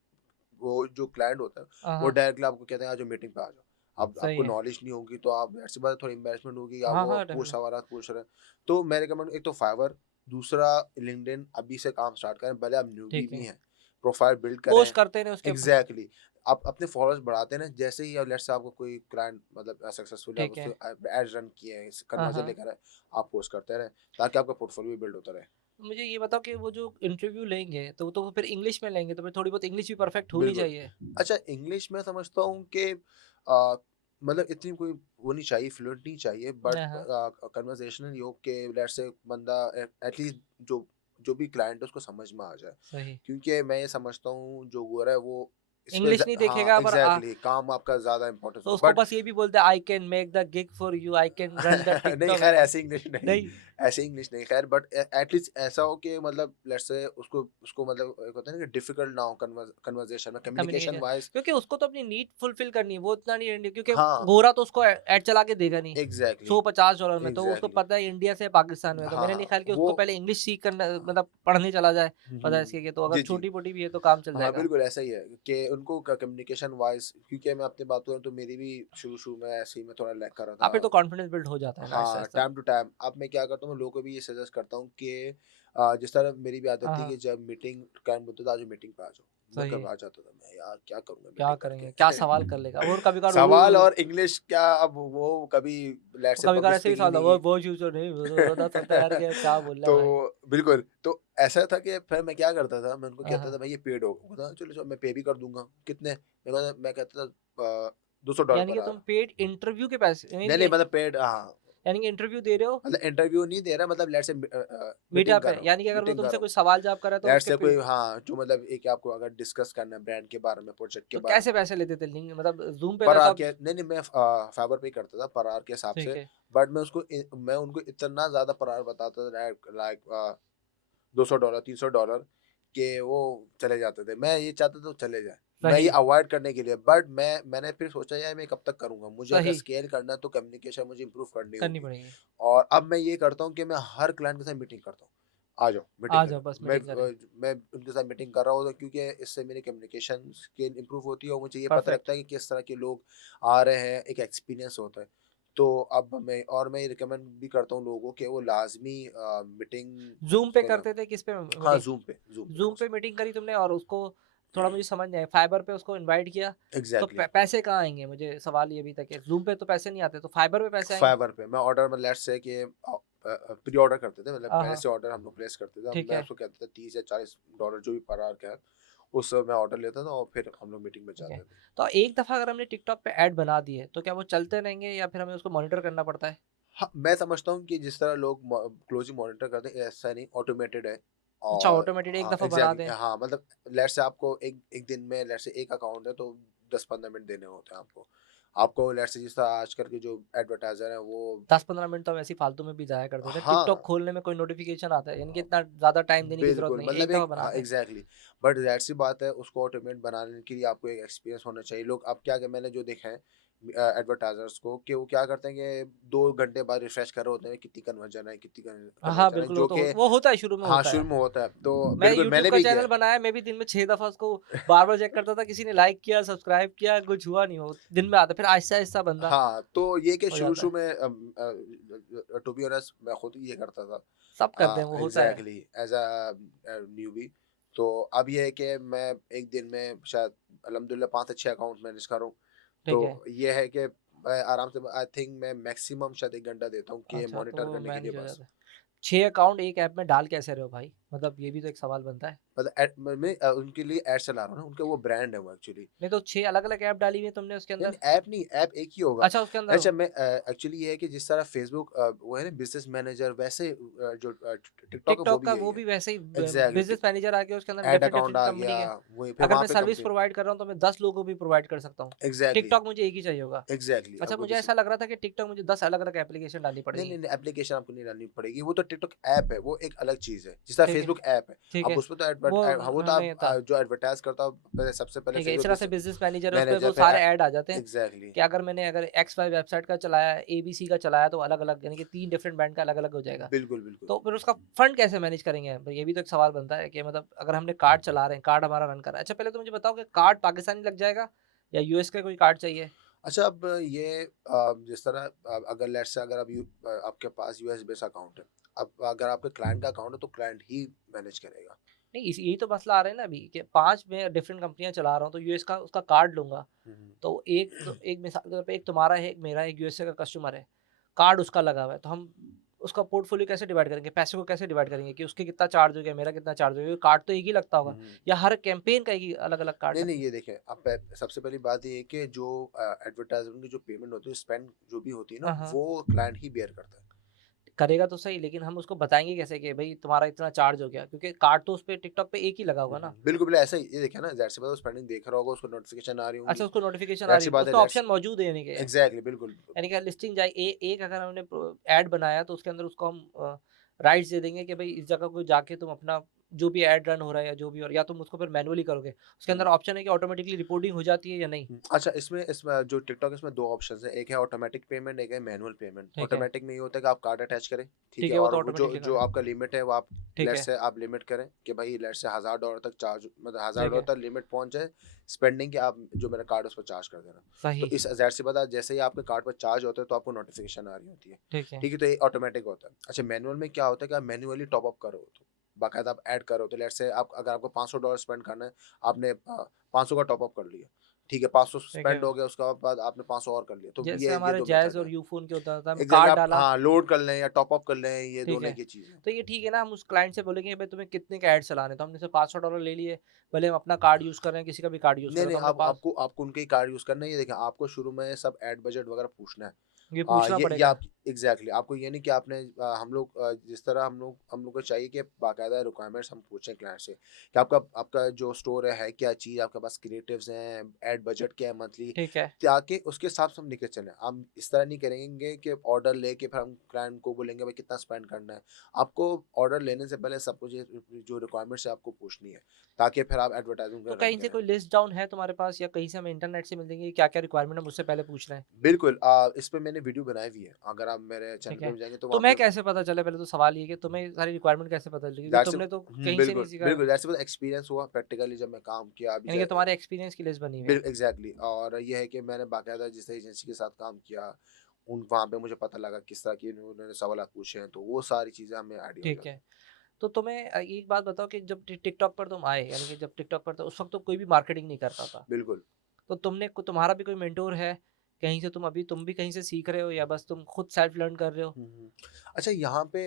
वो जो क्लाइंट होता है हाँ, वो हाँ। डायरेक्टली आपको कहते हैं आज मेटिंग पे आ जाओ। अब सही आपको है। नॉलेज नहीं होगी तो आप ऐसी बात थोड़ी एम्बेरसमेंट होगी या हाँ, वो हाँ, पूछ डेफिनेटली। सवाल पूछ रहे हैं। तो मैं रिकमेंड एक तो फाइवर दूसरा लिंक्डइन अभी से काम स्टार्ट करें भले आप न्यूबी ठीक भी है। हैं प्रोफाइल बिल्ड करें। पोस्ट करते रहें उसके ऊपर। एग्जैक्टली आप अपने फॉलोअर्स बढ़ाते हैं जैसे ही लेट्स से आपको कोई क्लाइंट मतलब सक्सेसफुली आप ठीक उससे है। एड रन किए हैं हाँ, कन्वर्जन हाँ। लेकर आए आप पोस्ट करते रहें ताकि आपका पोर्टफोलियो बिल्ड होता रहे। मुझे ये बताओ कि वो जो इंटरव्यू लेंगे तो वो फिर इंग्लिश में लेंगे तो फिर थोड़ी बहुत इंग्लिश भी परफेक्ट होनी बिल्कुल। चाहिए। अच्छा इंग्लिश में समझता हूँ कि मतलब इतनी कोई वो नहीं चाहिए फ्लुएंट नहीं चाहिए बट हाँ, हाँ। कन्वर्सेशनल योग के लेट्स से बंदा एटलीस्ट जो जो भी क्लाइंट है उसको समझ में आ जाए। सही। क्योंकि मैं ये समझता हूँ जो गोरा है वो इस पे इंग्लिश नहीं हाँ देखेगा पर एग्जैक्टली काम आपका ज़्यादा इंपॉर्टेंस तो होता उसको है बट बस ये भी बोलते हैं I can make the gig for you, I can run the नहीं टिकटॉक खैर ऐसे इंग्लिश नहीं नहीं, ऐसे इंग्लिश नहीं खैर बट एटलीस्ट ऐसा हो कि मतलब लेट्स से उसको उसको मतलब एक होता है ना कि डिफिकल्ट ना हो कन्वर्सेशन में कम्युनिकेशन कम्युनिकेशन वाइज। क्योंकि उसको तो अपनी नीड फुलफिल करनी है, वो इतना नहीं इंडिया क्योंकि हाँ गोरा तो उसको ऐड चला के देगा नहीं। एग्जैक्टली $150 में तो उसको एग्जैक्टली पता है इंडिया से पाकिस्तान में तो हाँ मेरा नहीं हाँ ख्याल कि वो उसको पहले इंग्लिश सीख करना मतलब पढ़ने चला जाए पता है इसके कि तो अगर जी जी छोटी-मोटी भी है तो काम चल हाँ जाएगा। बिल्कुल ऐसा ही है कि उनको कम्युनिकेशन वाइज क्योंकि मैं अपनी बात करूँ तो मेरी भी शुरू शुरू में ऐसे ही मैं थोड़ा लैग कर रहा फिर तो था। कॉन्फिडेंस बिल्ड हो जाता है ना हाँ ऐसा-ऐसा। टाइम टू टाइम अब मैं क्या करता हूँ मैं लोगों को भी ये सजेस्ट करता हूँ कि जिस तरह मेरी भी आदत हाँ, थी हाँ। कि जब मीटिंग टाइम होता था आज मीटिंग पे आ जाओ मैं सही। घबरा जाता था, मैं यार क्या करूँगा क्या मीटिंग करेंगे? क्या करके। सवाल कर लेगा? और कभी-कभार सवाल और इंग्लिश क्या, अब वो कभी लेट्स से कभी-कभार पब्लिक ऐसे भी स्पीकिंग सवाल था, नहीं वो की। वो चीज़ तो नहीं बता सकता यार कि क्या बोल रहा तो है भाई? बिल्कुल, तो ऐसा था कि फिर मैं क्या करता था, मैं उनको हाँ, कहता था हाँ। भाई ये पेड हो, वो कहता चलो चलो मैं पे भी कर दूँगा, कितने? मैं कहता था $200 यानी पर कि तुम आवर। पेड इंटरव्यू के पैसे यानी नहीं, नहीं कि मतलब पेड, हाँ, इंटरव्यू दे रहे हो मतलब इंटरव्यू नहीं दे रहा, मतलब लेट्स से मीटिंग मीटअप कर पे, रहा हूँ, यानी कि अगर वो मीटिंग कर तुमसे रहा हूँ। कोई सवाल-जवाब कर रहा है तो लेट्स उसके से पे कोई, हाँ, जो मतलब एक आपको अगर डिस्कस करना है ब्रांड के बारे में, प्रोजेक्ट के तो बारे कैसे में, पैसे लेते थे लिंक मतलब ज़ूम पे था पर आवर तब? के नहीं, नहीं मैं फाइवर पे ही करता था पर आवर के हिसाब ठीक से। है, बट मैं उनको इतना ज़्यादा पर आवर बताता था, लाइक $200 $300 के वो चले जाते थे। मैं ये चाहता था वो चले जाए। मैं ये सही, अवॉइड करने के लिए, बट मैंने फिर सोचा यार मैं कब तक करूँगा? मुझे अगर सही, स्केल करना है तो कम्युनिकेशन मुझे इम्प्रूव करनी करनी होगी। पड़ेगी। और अब मैं ये करता हूँ कि मैं हर क्लाइंट के साथ मीटिंग करता हूँ। आ जाओ मीटिंग आ करें। जाओ बस मीटिंग करें। मैं उनके साथ मीटिंग कर रहा होता हूँ क्योंकि इससे मेरी कम्युनिकेशन स्किल इम्प्रूव होती है और मुझे ये पता परफेक्ट। लगता है कि किस तरह के लोग आ रहे हैं, एक एक्सपीरियंस होता है। तो अब मैं ये रिकमेंड भी करता हूँ लोगों को कि वो लाज़मी मीटिंग ज़ूम पे करें। करते थे किस पे हाँ, मीटिंग? ज़ूम पे ज़ूम पे मोस्टली। मीटिंग करी तुमने और उसको थोड़ा मुझे समझ नहीं आया, फाइबर पे उसको इनवाइट किया, तो एग्ज़ैक्टली। पैसे कहाँ आएँगे? मुझे सवाल ये भी था कि ज़ूम पे तो पैसे नहीं आते, तो फाइबर पे पैसे आएँगे? फाइवर पे मैं ऑर्डर में लेट्स से कि प्री ऑर्डर करते थे, मतलब हाँ, पहले हाँ, से ऑर्डर हम लोग प्लेस करते थे। अब ठीक मैं है, उसको कहता था $30 या $40 जो भी पर आवर का है, उससे मैं ऑर्डर लेता था और फिर हम लोग मीटिंग में ठीक है। जाते थे। तो एक दफ़ा अगर हमने टिकटॉक पे ऐड बना दिए, तो क्या वो चलते रहेंगे या फिर हमें उसको मॉनिटर करना पड़ता है? हाँ, मैं समझता हूँ कि जिस तरह लोग क्लोजली मॉनिटर करते हैं ऐसा नहीं, ऑटोमेटेड है। अच्छा और ऑटोमेटेड एक हाँ दफ़ा बना एग्जैक्टली, दें, हाँ मतलब लेट्स से आपको एक एक दिन में लेट्स से एक अकाउंट है तो 10-15 मिनट देने होते हैं आपको। आपको लेट्स से जिस तरह आजकल के जो एडवर्टाइजर हैं वो 10-15 मिनट तो हम ऐसे ही फालतू में भी ज़ाया कर देते हैं। टिकटॉक हाँ, खोलने में कोई नोटिफ़िकेशन आता है, यानी कि इतना ज़्यादा टाइम देने की ज़रूरत बिल्कुल, नहीं है, एक मतलब दफ़ा एक, बना हाँ, दें। एग्ज़ैक्टली। बट ज़ाहिर-सी बात है उसको ऑटोमेट बनाने के लिए आपको एक एक्सपीरियंस होना चाहिए। लोग अब क्या, कि मैंने जो देखा है एडवर्टाइज़र्स को, कि वो क्या करते हैं कि 2 घंटे बाद रिफ्रेश कर रहे होते हैं, कितनी कन्वर्जन है, कितनी हाँ, कन्वर्जन है, बिल्कुल जो कि वो होता है शुरू में हाँ, होता शुरू है। में होता है। तो मैं बिल्कुल यूट्यूब मैंने का भी किया चैनल है। बनाया, मैं भी दिन में 6 दफ़ा उसको बार-बार चेक करता था, किसी ने लाइक किया, सब्सक्राइब किया, कुछ हुआ नहीं वो दिन में आता, फिर आहिस्ता-आहिस्ता बंदा हाँ, तो ये कि हो जाता शुरू-शुरू है। में टू बी ऑनेस्ट मैं खुद ये करता था। सब करते हैं, वो होता है। Exactly as newbie. तो अब ये है कि मैं एक दिन में शायद अल्हम्दुलिल्लाह 5 अच्छे अकाउंट मैनेज कर रहा हूँ। तो ठीक है। ये है कि मैं आराम से, आई थिंक मैं मैक्सिमम शायद 1 घंटा देता हूँ कि अच्छा, तो मॉनिटर वो करने के लिए मैनेज हो बस। जाता है। 6 अकाउंट एक ऐप में डाल कैसे रहे हो भाई? मतलब ये भी तो एक सवाल बनता है। मतलब उनके लिए एड चला रहा हूँ ना, उनका वो ब्रांड है वो एक्चुअली। नहीं तो 6 अलग-अलग ऐप डाली हुई है तुमने उसके नहीं, अंदर? नहीं, ऐप नहीं, ऐप एक ही होगा। अच्छा उसके अंदर अच्छा, मैं एक्चुअली ये है कि जिस तरह फ़ेसबुक वो है ना बिज़नेस मैनेजर, वैसे जो टिकटॉक है वो टिकटॉक भी का यही वो है। भी वैसे ही एग्ज़ैक्टली बिज़नेस मैनेजर आ गया उसके अंदर ऐड डिफरेंट अकाउंट डिफरेंट आ कंपनी गया, के। वहीं फिर अगर वहाँ मैं पे सर्विस कंपनी प्रोवाइड कर रहा हूँ तो मैं 10 लोगों को भी प्रोवाइड कर सकता हूँ। एग्ज़ैक्टली, टिकटॉक मुझे एक ही चाहिए होगा। एग्ज़ैक्टली अच्छा आपको मुझे किसी ऐसा लग रहा था कि टिकटॉक मुझे 10 अलग-अलग एप्लीकेशन डालनी नहीं, नहीं, पड़ेगी। नहीं, एप्लीकेशन आपको नहीं डालनी पड़ेगी, वो तो टिकटॉक ऐप है, वो एक अलग चीज़ है, जिस तरह ठीक है, फ़ेसबुक ऐप है। ठीक अब है। उसमें तो वो हाँ, वो तो आप नहीं था। जो एडवर्टाइज़ करता हो पहले, सबसे पहले ठीक है, इस फ़ेसबुक तरह से बिज़नेस मैनेजर है उसपे मैनेजर वो फिर सारे ऐड आ जाते हैं एग्ज़ैक्टली, कि अगर मैंने अगर एक्स वाई वेबसाइट का चलाया, एबीसी का चलाया तो अलग-अलग यानी कि 3 डिफरेंट ब्रांड का अलग-अलग हो जाएगा। बिल्कुल, बिल्कुल। तो फिर उसका फंड कैसे मैनेज करेंगे? ये भी तो एक सवाल बनता है कि मतलब अगर हमने कार्ड चला रहे हैं, कार्ड हमारा रन कर रहा है। अच्छा पहले तो मुझे बताओ कि कार्ड पाकिस्तानी लग जाएगा या यूएस का कोई कार्ड चाहिए? अच्छा, अब ये जिस तरह अगर लेट्स से अगर आपके पास यूएस बेस्ड अकाउंट है, अब अगर आपके क्लाइंट का अकाउंट है तो क्लाइंट ही मैनेज करेगा। नहीं इस यही तो मसला आ रहा है ना अभी कि 5 मैं डिफरेंट कंपनियाँ चला रहा हूँ तो यूएस का उसका कार्ड लूँगा। हुँ, तो एक मिसाल के तौर पे एक तुम्हारा है, एक मेरा है, एक यूएसए का कस्टमर है। कार्ड उसका लगा हुआ है, तो हम उसका पोर्टफोलियो कैसे डिवाइड करेंगे? पैसे को कैसे डिवाइड करेंगे कि उसके कितना चार्ज हो गया, मेरा कितना चार्ज हो गया? कार्ड तो एक ही लगता होगा हुँ। या हर कैंपेन का एक ही अलग-अलग कार्ड नहीं, नहीं, लगते हैं? ये देखें, अब सबसे पहली बात ये है कि जो एडवर्टाइज़मेंट की जो पेमेंट होती है, स्पेंड जो भी होती है ना, हाँ, हाँ। वो क्लाइंट ही बेयर करता है। करेगा तो सही लेकिन हम उसको बताएँगे कैसे कि भई तुम्हारा इतना चार्ज हो गया? क्योंकि कार्ड तो उसपे टिकटॉक पे एक ही लगा होगा ना। बिल्कुल, बिल्कुल ऐसा ही, ये देखिए ना, ज़ाहिर-सी बात है वो स्पेंडिंग देख रहा होगा, उसको नोटिफ़िकेशन आ रही अच्छा होंगी। उसको नोटिफ़िकेशन आ रही ज़ाहिर-सी है, बात है, उसमें ऑप्शन मौजूद है यानी कि एग्ज़ैक्टली बिल्कुल। यानी कि लिस्टिंग जाए एक अगर हमने ऐड बनाया तो उसके अंदर उसको हम राइट्स दे देंगे कि भई इस जगह को जाके तुम अपना जो भी ऐड रन हो रहा है या जो भी और या तुम उसको फिर मैनुअली करोगे। उसके अंदर हुँ। ऑप्शन है कि ऑटोमेटिकली रिपोर्टिंग हो जाती है या नहीं? अच्छा, इसमें जो टिकटॉक है इसमें 2 ऑप्शंस हैं, एक है ऑटोमैटिक पेमेंट, एक है मैनुअल पेमेंट। ठीक है। ऑटोमैटिक में ये होता है कि आप कार्ड अटैच करें, ठीक ठीक है? है, वो और तो वो जो ऑटोमेटिकली जो कर आपका लिमिट है वो आप ठीक लेट्स है, से आप लिमिट करें कि भाई लेट्स से $1000 तक चार्ज, मतलब ठीक $1000 है। तक लिमिट पहुँच जाए स्पेंडिंग के, आप जो मेरा कार्ड है उस पर चार्ज कर देना। तो सही, इस ज़ाहिर-सी बात है, जैसे ही आपके कार्ड पर चार्ज होता है तो आपको नोटिफ़िकेशन आ रही होती है, ठीक है। ठीक है? तो ये ऑटोमैटिक होता है। अच्छा, मैनुअल में क्या होता है कि आप मैनुअली टॉप अप करो तो। बाकायदा आप ऐड कर रहे हो, तो लेट्स से आप अगर आपको $500 स्पेंड करना है, आपने 500 का टॉप अप कर लिया, ठीक है, 500 ठीक है। स्पेंड हो गया, उसके बाद आपने 500 और कर लिया, तो जैसे ये हमारे 2 जैज़ मेथड और है। यूफ़ोन के होता था, हम एग्ज़ैक्टली, कार्ड आप डाला, हाँ, लोड कर लें या टॉप अप कर लें, ये ठीक दोनों है। की चीज़ है। तो ये ठीक है ना, हम उस क्लाइंट से बोलेंगे भाई तुम्हें कितने के ऐड चलाने हैं, तो हमने से $500 ले लिए, भले हम अपना कार्ड यूज़ कर रहे हैं, किसी का भी कार्ड यूज़ कर नहीं, रहे हैं, नहीं, तो हमने आप पास आपको उनके ही कार्ड यूज़ करना है। ये देखिए, आपको शुरू में सब ऐड बजट वगैरह पूछना है। ये पूछना ये पड़ेगा। आप एग्ज़ैक्टली, आपको ये नहीं कि आपने हम लोग जिस तरह हम लोग को चाहिए कि बाकायदा रिक्वायरमेंट्स हम पूछें क्लाइंट से कि आपका आपका जो स्टोर है क्या चीज़, आपके पास क्रिएटिव्स हैं, ऐड बजट क्या है मंथली, ठीक है, ताकि उसके हिसाब से हम लेके चलें। हम इस तरह नहीं करेंगे कि ऑर्डर लेके फिर हम क्लाइंट को बोलेंगे भाई कितना स्पेंड करना है। आपको ऑर्डर लेने से पहले सब कुछ ये जो रिक्वायरमेंट्स है आपको पूछनी है, ताकि फिर आप एडवर्टाइज़िंग तो रन कहीं से करें। कोई लिस्ट डाउन है तुम्हारे पास या कहीं से हमें इंटरनेट से मिल जाएँगे, क्या-क्या रिक्वायरमेंट हम उससे पहले पूछ रहे हैं? बिल्कुल, इस पे मैंने वीडियो बनाई हुई है। अगर आप मेरे चैनल ठीक पे है। भी जाएँगे तो वहाँ तुम्हें पे कैसे पता चला, पहले तो सवाल ये है कि तुम्हें सारी रिक्वायरमेंट कैसे पता चली? क्योंकि दैट्स तुमने तो कहीं से नहीं बिल्कुल, सीखा, बिल्कुल, दैट्स एक्सपीरियंस हुआ प्रैक्टिकली जब मैं काम किया अभी यानी कि तुम्हारे एक्सपीरियंस की लिस्ट बनी हुई है। एग्ज़ैक्टली, और ये है कि मैंने बाकायदा जिस एजेंसी के साथ काम किया, उन वहाँ पे मुझे पता लगा किस तरह के उन्होंने सवालात पूछे हैं, तो वो सारी चीज़ें हमें आइडिया हो ठीक जाता है। तो तुम्हें एक बात बताओ कि जब टिकटॉक पर तुम आए, यानी कि जब टिकटॉक पर, तो उस वक़्त तो कोई भी मार्केटिंग नहीं करता था। है। बिल्कुल। तो तुम्हारा भी कोई मेंटर है? कहीं से तुम भी कहीं से सीख रहे हो या बस तुम खुद सेल्फ लर्न कर रहे हो? हुँ, हुँ। अच्छा, यहाँ पे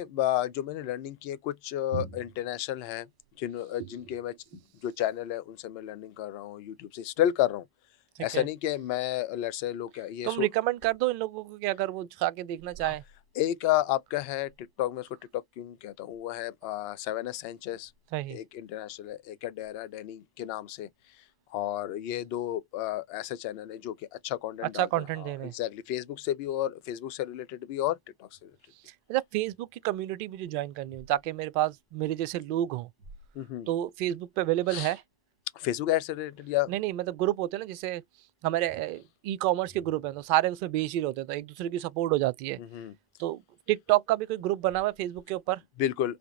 जो मैंने लर्निंग की है कुछ इंटरनेशनल हैं, जिनके मैं जो चैनल है उनसे मैं लर्निंग कर रहा हूँ, यूट्यूब से स्टिल कर रहा हूँ। ठीक ऐसा है। नहीं कि मैं लेट्स से लोग क्या ये तुम सो रिकमेंड कर दो इन लोगों को कि अगर वो आके देखना चाहें। एक आपका है टिकटॉक में, उसको टिकटॉक क्यों नहीं कहता हूँ, वो है 7S सेंचेस, सही। एक इंटरनेशनल है, एक है डेरा डेनी के नाम से, और ये 2 ऐसे चैनल हैं जो कि अच्छा कंटेंट अच्छा डालते हैं। कंटेंट हाँ, दे रहे हैं। एग्ज़ैक्टली, फेसबुक से रिलेटेड भी और टिकटॉक से रिलेटेड भी। अच्छा, फेसबुक की कम्युनिटी मुझे जॉइन करनी हो ताकि मेरे पास मेरे जैसे लोग हों, हुँ, हुँ। तो फेसबुक पे अवेलेबल है? फेसबुक ऐड से रिलेटेड या नहीं, नहीं, मतलब ग्रुप होते हैं ना, जैसे हमारे ई-कॉमर्स के ग्रुप हैं, तो सारे उसमें बेच ही रहे होते हैं, तो एक-दूसरे की सपोर्ट हो जाती है। हुँ, हुँ। तो टिकटॉक का भी कोई ग्रुप बना हुआ है फेसबुक के ऊपर? बिल्कुल,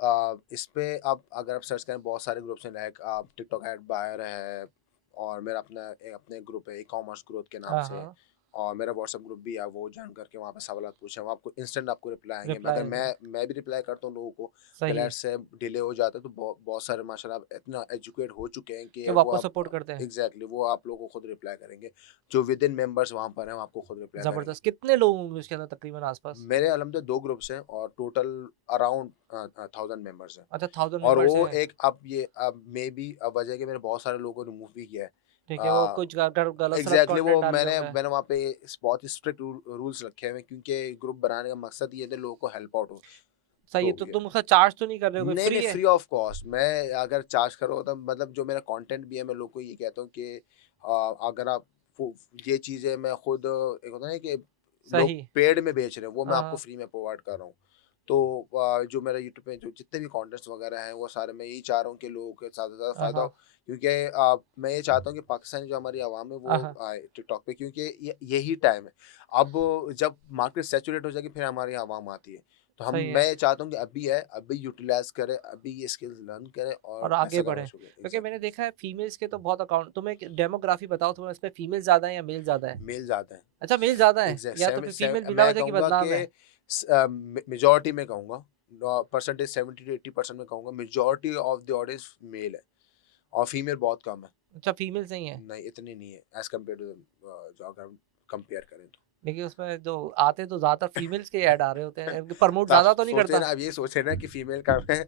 इस पे आप अगर आप सर्च करें बहुत सारे ग्रुप्स हैं, लाइक आप टिकटॉक एड बायर है, और मेरा अपने ग्रुप है ई-कॉमर्स ग्रोथ के नाम हाँ, से, हाँ, और मेरा व्हाट्सएप ग्रुप भी है, वो ज्वाइन करके वहाँ पे सवालात पूछें, वो आपको इंस्टेंट आपको रिप्लाई आएँगे। रिप्लाई अगर आएगा। मैं भी रिप्लाई करता हूँ लोगों को, तो सही है, लेट्स से डिले हो जाता है, तो बहुत सारे माशाल्लाह आप इतना एजुकेट हो चुके हैं कि कि वो वो आपको आप सपोर्ट करते हैं। एग्ज़ैक्टली, वो आप लोगों को खुद रिप्लाई करेंगे। जो विदिन मेंबर्स वहाँ पर हैं, वो आपको खुद रिप्लाई करेंगे। ज़बरदस्त। कितने लोग होंगे उसके अंदर तकरीबन आस-पास? मेरे अलहमदुलिल्लाह 2 ग्रुप्स हैं और टोटल अराउंड 1000 मेंबर्स हैं। अच्छा, 1000 और मेंबर्स वो हैं। एक अब मे बी वजह है कि मैंने बहुत सारे लोगों को रिमूव भी किया है। ठीक है, वो अ, कुछ ग ग गलत-सलत एग्ज़ैक्टली, वो कंटेंट डाल रहे मैंने होंगे। मैंने वहाँ पे बहुत ही स्ट्रिक्ट रूल्स रखे हुए हैं, क्योंकि ग्रुप बनाने का मकसद ये था लोगों को हेल्प आउट हो। सही है, तो तो ये तुम उसका चार्ज तो नहीं कर रहे हो, कोई नहीं, नहीं, फ्री है? Free of cost. मैं अगर चार्ज करो तो मतलब जो मेरा कंटेंट भी है, मैं लोगों को ये कहता हूँ कि अगर आप वो ये चीज़ें मैं खुद एक होता है ना कि लोग सही। पेड में बेच रहे हैं, वो मैं हाँ, आपको हाँ। फ्री में प्रोवाइड कर रहा हूँ। तो जो मेरा यूट्यूब पे जो जितने भी कंटेंट्स वगैरह हैं, वो सारे मैं यही चाह रहा हूँ कि लोगों को ज़्यादा से ज़्यादा हाँ, फ़ायदा हो, हाँ। क्योंकि मैं ये चाहता हूँ कि पाकिस्तानी जो हमारी आवाम है वो हाँ, हाँ। आए टिकटॉक पे, क्योंकि यही टाइम है। अब जब मार्केट सैचुरेट हो जाएगी, फिर हमारी आवाम आती है। तो सही मैं है। ये चाहता हूँ कि अभी है, अभी यूटिलाइज़ करें, अभी ये स्किल्स लर्न करें और और आगे पैसा कमाना बढ़ें। शुरू करें। क्योंकि मैंने एग्ज़ैक्टली। देखा है फीमेल्स के तो बहुत अकाउंट, तुम्हें एक डेमोग्राफी बताओ, तुम्हें इसमें फीमेल ज़्यादा है या मेल ज़्यादा है? मेल ज़्यादा है। अच्छा, मेल ज़्यादा है, एग्ज़ैक्ट या तो फिर फीमेल बिला मैं वजह की कहूँगा बदनाम कि है? मेजॉरिटी में कहूँगा, परसेंटेज 70 to 80% में कहूँगा, majority of the audience male है और फीमेल बहुत कम है। अच्छा, फीमेल सही है। नहीं, इतनी नहीं है एज़ कम्पेयर टू जो अगर हम कंपेयर करें तो। देखिए उसमें जो आते तो ज़्यादातर फीमेल्स के ऐड आ रहे होते हैं, प्रमोट तो आप ज़्यादा तो नहीं सोचे करता? ना, आप ये सोचे ना कि फीमेल कम है।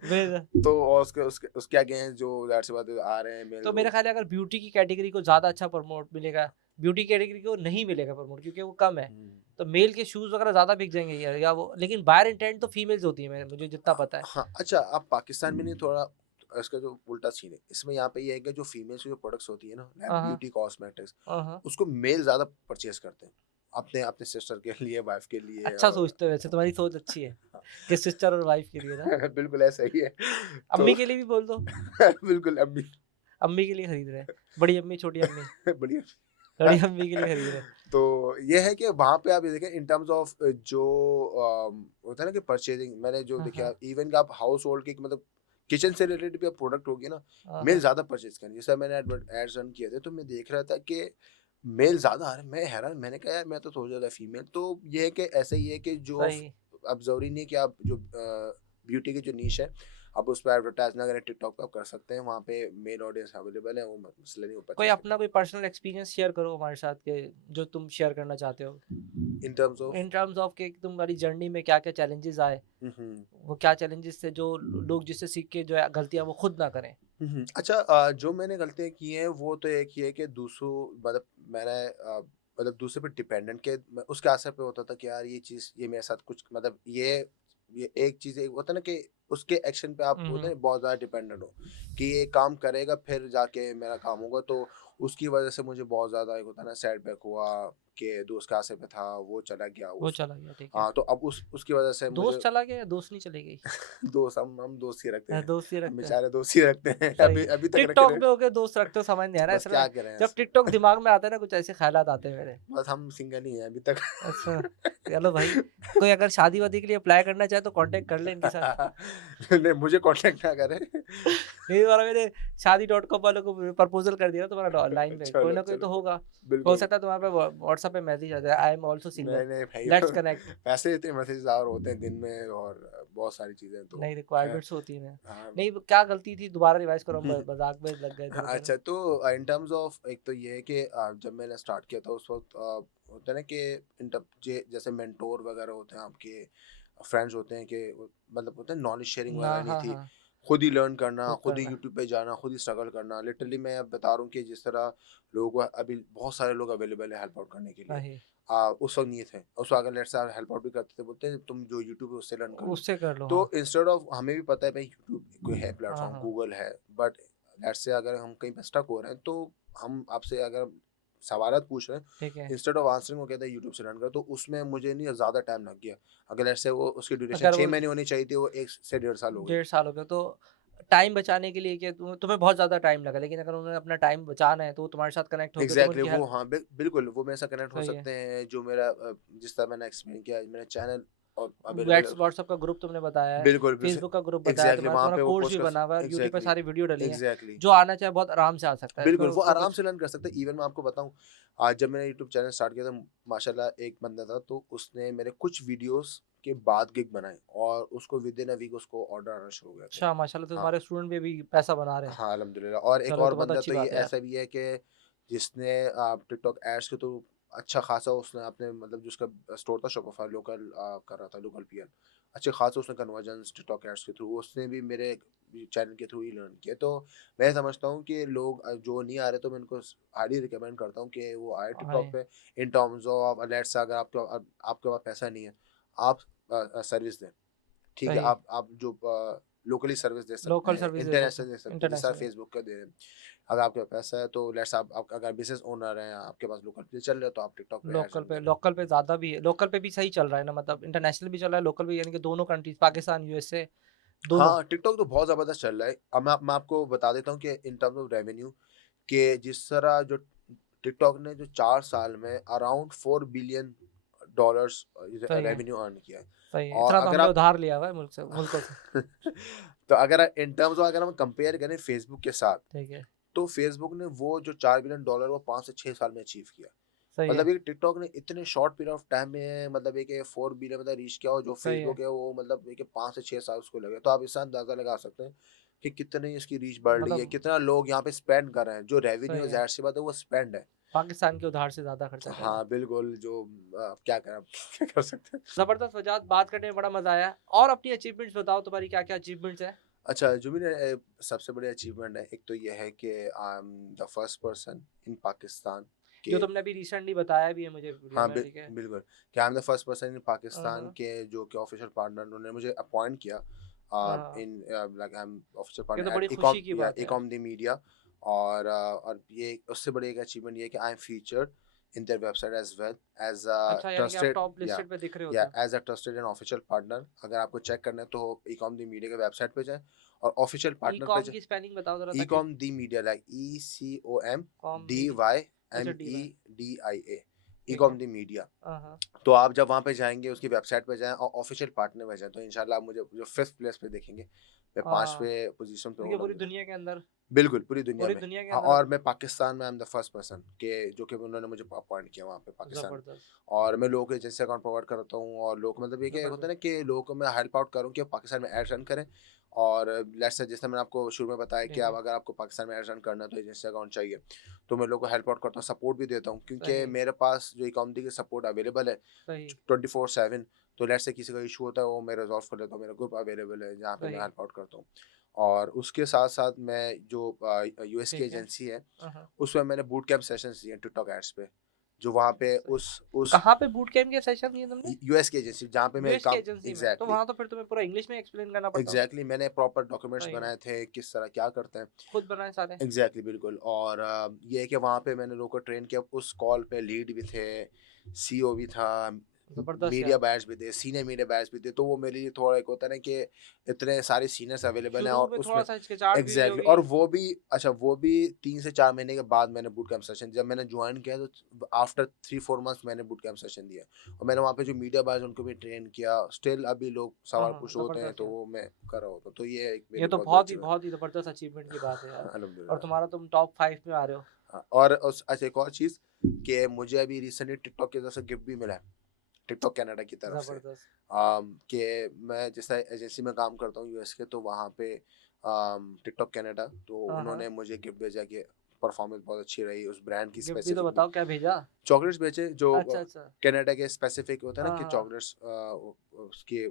फिर तो और उसके उसके उसके अगेंस्ट जो ज़ाहिर-सी बात है आ रहे हैं मेल, तो वो मेरा ख़्याल है अगर ब्यूटी की कैटेगरी को ज़्यादा अच्छा प्रमोट मिलेगा, ब्यूटी कैटेगरी को नहीं मिलेगा प्रमोट क्योंकि वो कम है। हुँ। तो मेल के शूज़ वग़ैरह ज़्यादा बिक जाएँगे या वो, लेकिन बायर इंटेंट तो फीमेल्स होती है, मुझे जितना पता है। हाँ, अच्छा, आप पाकिस्तान में नहीं, थोड़ा इसका जो उल्टा सीन है, इसमें यहाँ पे ये है कि जो फीमेल्स की जो प्रोडक्ट्स होती है ना, लाइक हाँ, हाँ। ब्यूटी कॉस्मेटिक्स, हाँ, हाँ। उसको मेल ज़्यादा परचेज़ करते हैं। अपने अपने सिस्टर के लिए, वाइफ़ के लिए, अच्छा और सोचते हो वैसे, तुम्हारी सोच अच्छी है कि सिस्टर और वाइफ़ के लिए ना। बिल्कुल ऐसा ही है। तो अम्मी के लिए भी बोल दो, बिल्कुल अम्मी। अम्मी के लिए खरीद रहे हैं। बड़ी अम्मी, छोटी अम्मी, बढ़िया। बड़ी अम्मी के लिए खरीद रहे हैं। तो ये है कि वहाँ पे आप ये देखें इन टर्म्स ऑफ जो होता है ना कि परचेजिंग, मैंने जो हाँ, देखा हाँ। इवन कि आप हाउस होल्ड के मतलब किचन से रिलेटेड भी प्रोडक्ट होगी ना, हाँ, मेल हाँ। ज़्यादा परचेज करें। जैसे मैंने एड्स रन किए थे, तो मैं देख रहा था कि मेल ज़्यादा आ रहे हैं। मैं हैरान, मैंने कहा यार मैं तो सोच रहा था फीमेल। तो ये है कि ऐसा ही है कि जो सही। अब ज़रूरी नहीं है कि आप जो ब्यूटी की जो नीश है, अब उस पे एडवर्टाइज ना करें, टिकटॉक पे आप कर सकते हैं, वहाँ पे मेल ऑडियंस अवेलेबल है, वो मसला नहीं, वो कोई परचेज अपना कोई पर्सनल एक्सपीरियंस शेयर करो हमारे साथ के जो तुम शेयर करना चाहते हो इन terms of. In terms of कि तुम्हारी जर्नी में क्या क्या चैलेंजेस आए, वो क्या चैलेंजेस थे जो लोग जिससे सीख के जो है गलतियां वो खुद ना करें। अच्छा, जो मैंने गलतियाँ की हैं वो तो एक ही है कि दूसरों, मतलब मैंने मतलब दूसरे पे डिपेंडेंट के उसके असर पे होता था कि यार ये चीज़, ये मेरे साथ कुछ, मतलब ये एक चीज़ एक होता है ना कि उसके एक्शन पे आप होते हम्म। हैं बहुत ज़्यादा डिपेंडेंट हो कि ये काम करेगा फिर जाके मेरा काम होगा, तो उसकी वजह से मुझे बहुत ज़्यादा एक होता है ना सेटबैक हुआ कि दोस्त के असर पे था, वो चला गया वो उस। चला गया, ठीक है। हाँ, तो अब उसकी वजह से मुझे दोस्त चला गया या दोस्त नहीं चली गई? दोस्त, हम दोस्त ही रखते हैं, दोस्त ही हम रखते हैं। बेचारे दोस्त ही रखते हैं, सही अभी है। अभी तक रख टिकटॉक रहे हैं। पे होके दोस्त रखते हो, समझ नहीं आ रहा है बस असल क्या में। करें जब टिकटॉक दिमाग में आता है ना, कुछ ऐसे ख्यालात आते हैं मेरे। बस हम सिंगल ही हैं अभी तक। अच्छा, चलो भाई, कोई अगर शादी-वादी के लिए अप्लाई करना चाहे तो कॉन्टैक्ट कर ले इनके साथ। नहीं, मुझे कांटेक्ट ना करें। नहीं, तुम्हारा मैंने शादी.com वालों को प्रपोज़ल कर दिया तुम्हारा लाइन पे, कोई चलो ना कोई चलो तो होगा। हो बिल्कुल। सकता है तुम्हारे पे व्हाट्सएप पे मैसेज आ जाए, आई एम आल्सो सिंगल, नहीं नहीं भाई, लेट्स कनेक्ट। वैसे इतने मैसेज और होते हैं दिन में, और बहुत सारी चीजें, तो नहीं, खैर। रिक्वायरमेंट्स होती हैं। हाँ। नहीं, वो क्या गलती थी दोबारा रिवाइज़ करो, हम मज़ाक में लग गए इधर-उधर। अच्छा, तो इन टर्म्स ऑफ, एक तो ये है कि जब मैंने स्टार्ट किया था उस वक्त होता है ना कि जैसे मेंटोर वगैरह होते हैं आपके, फ्रेंड्स होते हैं कि मतलब होता है नॉलेज शेयरिंग ना, वगैरह नहीं हाँ, थी। हाँ, खुद ही लर्न करना, खुद खुद ही करना। यूट्यूब पे जाना, खुद ही स्ट्रगल करना, लिटरली मैं अब बता रहा हूँ कि जिस तरह लोग अभी बहुत सारे लोग अवेलेबल है हेल्प आउट करने के लिए, सही, उस वक्त नहीं थे। उस वक्त अगर लेट्स से हेल्प आउट भी करते थे, बोलते हैं तुम जो यूट्यूब है उससे लर्न कर लो। उससे कर लो, तो हाँ। इंस्टेड ऑफ, हमें भी पता है भाई यूट्यूब कोई है हाँ, प्लेटफॉर्म, हाँ, गूगल है, बट लेट्स से अगर हम कहीं पे स्टक हो रहे हैं, तो हम आपसे अगर सवालात पूछ रहे हैं, ठीक है। इंस्टेड ऑफ आंसरिंग वो कहते हैं यूट्यूब से लर्न करो, तो उसमें मुझे नहीं ज़्यादा टाइम लग गया। अगर लेट्स से वो उसकी ड्यूरेशन अगर 6 वो महीने होनी चाहिए थी, वो 1 से 1.5 साल हो गई। 1.5 साल हो गया तो टाइम बचाने के लिए कि तुम्हें बहुत ज़्यादा टाइम लगा, लेकिन अगर उन्होंने अपना टाइम बचाना है तो वो तुम्हारे साथ कनेक्ट होके तुम एग्जैक्टली उनकी वो, हेल्प। हाँ, बिल्कुल वो मेरे साथ कनेक्ट हो सही है। सकते हैं, जो मेरा जिस तरह मैंने एक्सप्लेन किया, मेरा चैनल और अवेलेबल है व्हाट्स उसमें। व्हाट्सएप का ग्रुप तुमने बताया है, बिल्कुल, फेसबुक का ग्रुप बताया एग्जैक्टली तुम्हारा, वहाँ तुम्हारा पे वो कोर्स भी पोस्ट कर, बना हुआ है और यूट्यूब पे एग्जैक्टली सारी वीडियो डली हैं। एग्जैक्टली जो आना चाहे बहुत आराम से आ सकता है, इसमें बिल्कुल, वो उसमें आराम कुछ। से लर्न कर सकते हैं। इवन मैं आपको बताऊँ, आज जब मैंने यूट्यूब चैनल स्टार्ट किया था, माशाल्लाह एक बंदा था, तो उसने मेरे कुछ वीडियोज़ के बाद गिग बनाए, और उसको विदिन अ वीक उसको ऑर्डर आना शुरू हो गए थे। अच्छा, माशाल्लाह, तो हाँ, तुम्हारे स्टूडेंट भी अभी पैसा बना रहे हैं। हाँ, अल्हम्दुलिल्लाह। और एक चलो, ये और तो बहुत बंदा अच्छी तो ये बात है यार। ऐसा भी है कि जिसने टिकटॉक एड्स के थ्रू अच्छा खासा उसने अपने, मतलब जो उसका स्टोर था शॉपिफाई लोकल, कर रहा था लोकल पीएल, अच्छे खासे उसने कन्वर्जन्स टिकटॉक एड्स के थ्रू, उसने भी मेरे चैनल के थ्रू ही लर्न किया। तो मैं समझता हूँ कि लोग जो नहीं आ रहे, तो मैं उनको हाईली रिकमेंड करता हूँ कि वो आए टिकटॉक हाँ, पे। इन टर्म्स ऑफ लेट्स, अगर आपके पास पैसा नहीं है, आप सर्विस दें, ठीक है, सही। आप जो लोकली सर्विस दे सकते लोकल हैं, सर्विस दे सकते इंटरनेशनल हैं, दे सकते हैं, जिस तरह इंटरनेशनल। फेसबुक का दे रहे हैं। अगर आपके पास पैसा है, तो लेट्स आप अगर बिजनेस ओनर हैं, आपके पास लोकल पे चल रहे हो, तो आप टिकटॉक पे एड्स रन करें। लोकल पे ज़्यादा भी है, लोकल पे भी सही चल रहा है ना, मतलब इंटरनेशनल भी चल रहा है, लोकल भी, यानी कि दोनों कंट्रीज़, पाकिस्तान, यूएसए दोनों। हाँ, टिकटॉक तो बहुत ज़बरदस्त चल रहा है। अब मैं आपको बता देता हूँ कि इन टर्म्स ऑफ रेवेन्यू, कि जिस तरह जो टिकटॉक ने जो 4 साल में अराउंड $4 बिलियन सही है, रेवेन्यू अर्न किया है। सही है। और इतना तो अगर हमने आप उधार लिया हुआ है मुल्कों से। तो इन टर्म्स ऑफ, अगर हम कंपेयर करें फेसबुक के साथ, ठीक है, तो फेसबुक ने वो जो $4 बिलियन वो 5 से 6 साल में अचीव किया। सही है, मतलब एक टिकटॉक ने इतने शॉर्ट पीरियड ऑफ टाइम में, मतलब एक 4 बिलियन मतलब रीच किया, और जो सही है। फेसबुक है वो मतलब एक 5 से 6 साल उसको लगे। तो आप इससे अंदाजा लगा सकते हैं कि कितनी इसकी रीच बढ़ रही है, मतलब कितना लोग यहाँ पे स्पेंड कर रहे हैं, जो सही रेवेन्यू है। ज़ाहिर सी बात है वो स्पेंड है। पाकिस्तान के उधार से ज़्यादा खर्चा कर रहा है। हाँ, बिल्कुल, जो क्या करें अब क्या कर सकते हैं। ज़बरदस्त वजात, बात करने में बड़ा मज़ा आया। और अपनी अचीवमेंट्स बताओ, तुम्हारी क्या-क्या अचीवमेंट्स हैं? अच्छा, जो मेरे सबसे बड़ी अचीवमेंट है, एक तो ये है कि I am the first person in Pakistan जो के, तुमने अभी रिसेंटली बताया भी है मुझे वीडियो हाँ, में, ठीक है। बिल्कुल, कि I am the first person in हाँ, पाकिस्तान हाँ। के जो कि ऑफिशियल पार्टनर उन्होंने मुझे अपॉइंट किया, हाँ, हाँ। In like I am official ये तो पार्टनर बड़ी एट खुशी की बात है। Ecom the media. और ये उससे बड़ी एक अचीवमेंट ये है कि I am featured in their website as well as a अच्छा, यानी कि आप ट्रस्टेड, टॉप लिस्टेड पे दिख रहे या होते हो। As a trusted and official partner. अगर आपको चेक करना है, तो इकॉम द मीडिया के वेबसाइट पे जाएं, और ऑफिशियल पार्टनर पे ई-कॉम जाएं। की स्पेलिंग बताओ ज़रा, ताकि ecom the media, like ECOM com D, अच्छा, डीवाई। DYMEDIA, ठीक है। ecom the media. हाँ, हाँ। तो आप जब वहाँ पे जाएंगे, उसकी वेबसाइट पे जाएं और ऑफिशियल पार्टनर में जाएं, तो इंशाल्लाह आप मुझे जो 5th प्लेस पे देखेंगे, मैं हाँ, 5वें पोजीशन पे क्योंकि हूँ पूरी अल्हम्दुलिल्लाह। दुनिया के अंदर, बिल्कुल, पूरी दुनिया पूरी में। दुनिया के हाँ, अंदर और मैं पाकिस्तान में I am the first person के, जो कि उन्होंने मुझे अपॉइंट किया वहाँ पे पाकिस्तान में। ज़बरदस्त, और मैं लोगों को एजेंसी अकाउंट प्रोवाइड करता हूँ, और लोग, मतलब ये क्या होता है ज़बरदस्त। ना कि लोगों को मैं हेल्प आउट करूँ कि पाकिस्तान में एड रन करें, और लेट्स से जैसे मैंने आपको शुरू में बताया कि अब बिल्कुल, अगर आपको पाकिस्तान में एड्स रन करना है तो एजेंसी अकाउंट चाहिए, तो मैं लोगों को हेल्प आउट करता हूँ, सपोर्ट भी देता हूँ, क्योंकि सही, मेरे पास जो इकोनॉमी की सपोर्ट अवेलेबल है सही, 24/7। तो लेट्स से किसी का इशू होता है वो मैं रिजॉल्व कर लेता हूँ, मेरा ग्रुप अवेलेबल है जहाँ पे मैं सही, हेल्प आउट करता हूँ। और उसके साथ साथ मैं जो यूएस की ठीक है। एजेंसी है हाँ, उसमें मैंने बूट कैंप सेशंस दिए टिकटॉक एड्स पे, जो वहाँ पे सही। उस कहाँ पे बूट कैम्प के सेशन दिए तुमने? यूएस की एजेंसी जहाँ पे मैं यूएस की काम एजेंसी में, तो एग्जैक्टली वहाँ तो फिर तुम्हें पूरा इंग्लिश में एक्सप्लेन करना पड़ता होगा। एग्जैक्टली मैंने प्रॉपर डॉक्यूमेंट्स सही है, बनाए थे किस तरह क्या करते हैं। खुद बनाए सारे? एग्जैक्टली बिल्कुल। और ये है कि वहाँ पे मैंने लोगों को ट्रेन किया, उस कॉल पे लीड भी थे, सीईओ भी था, ज़बरदस्त मीडिया यार। बैच भी थे, सीनियर मीडिया बैच भी थे, तो वो मेरे लिए थोड़ा एक होता है ना कि इतने सारे सीनियर्स अवेलेबल हैं शुरू और में उसमें थोड़ा-सा हिचकिचाहट भी हुई एग्जैक्टली होगी। और वो भी अच्छा वो भी 3 से 4 महीने के बाद मैंने बूट कैंप सेशन जब मैंने ज्वाइन किया तो आफ्टर 3-4 मंथ्स मैंने बूट कैंप सेशन दिया और मैंने वहाँ पे जो मीडिया बैच उनको भी ट्रेन किया। स्टिल अभी लोग हाँ, सवाल हाँ, पूछ होते हैं ज़बरदस्त तो यार। वो मैं कर रहा होता हूँ, तो ये एक ये मेरी तो बहुत बड़ी बहुत ही ज़बरदस्त अचीवमेंट की बात है यार। और अल्हम्दुलिल्लाह। तुम्हारा तुम टॉप 5 में आ रहे हो। हाँ, और अच्छा एक और चीज़ कि मुझे अभी रिसेंटली टिकटॉक की तरफ से गिफ्ट भी मिला है, टिकटॉक कनाडा की तरफ से। ज़बरदस्त। कि मैं जिस एजेंसी में काम करता हूँ यूएस के, तो वहाँ पे टिकटॉक कनाडा तो हाँ, हाँ। उन्होंने मुझे गिफ्ट भेजा कि परफॉर्मेंस बहुत अच्छी रही उस ब्रांड की गिफ्ट भी तो स्पेसिफिक बताओ क्या भेजा? चॉकलेट्स भेजे जो अच्छा, अच्छा। कनाडा के स्पेसिफिक होता है ना हाँ, कि हाँ। चॉकलेट्स उसके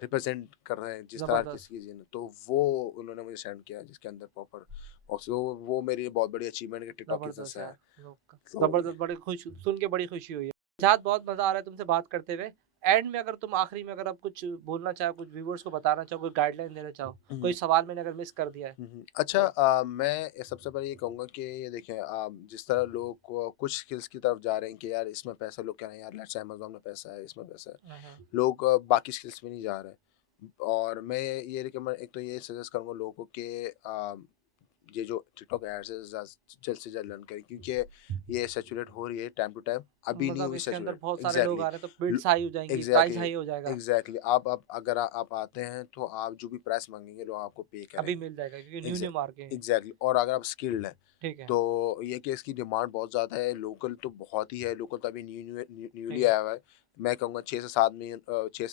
रिप्रेजेंट कर रहे हैं जिस तरह ज़बरदस्त। किसी की जीन, तो वो उन्होंने मुझे सेंड किया जिसके अंदर प्रॉपर बॉक्स, तो वो मेरी बहुत बड़ी अचीवमेंट है कि टिकटॉक की तरफ ज़बरदस्त से यार। है। लोग तो ज़बरदस्त, बड़ी खुश सुन के बड़ी खुशी हुई है। शायद बहुत मज़ा आ रहा है तुमसे बात करते हुए। एंड में अगर तुम आखिरी में अगर आप कुछ बोलना चाहो, कुछ व्यूअर्स को बताना चाहो, कोई गाइडलाइन देना चाहो, कोई सवाल मैंने अगर मिस कर दिया है, अच्छा तो मैं सबसे पहले ये कहूँगा कि ये देखें जिस तरह लोग कुछ स्किल्स की तरफ जा रहे हैं कि यार इसमें पैसा, लोग कह रहे हैं यार लेट्स अमेज़न में पैसा है, इसमें पैसा है, हाँ, हाँ। लोग बाकी स्किल्स में नहीं जा रहे हैं। और मैं ये रिकमेंड एक तो ये सजेस्ट करूँगा लोगों को कि ये जो टिकटॉक एड्स है जल्द से जल्द लर्न करें, क्योंकि ये सैचुरेट हो रही है टाइम टू टाइम, अभी नहीं मतलब हुई इसके अंदर सैचुरेट बहुत सारे लोग एग्जैक्टली आ रहे हैं, तो बिड्स हाई हो जाएँगी, प्राइस एग्जैक्टली हाई हो जाएगा। एग्जैक्टली आप अगर आप आते हैं तो आप जो भी प्राइस मांगेंगे लोग आपको पे अभी करेंगे। मिल जाएगा क्योंकि न्यू-न्यू मार्केट है। एग्जैक्टली और अगर आप स्किल्ड हैं ठीक है, तो ये कि इसकी डिमांड बहुत ज़्यादा है, लोकल तो बहुत ही है, लोकल तो अभी न्यूली ठीक है। आया हुआ है। मैं कहूँगा 6 से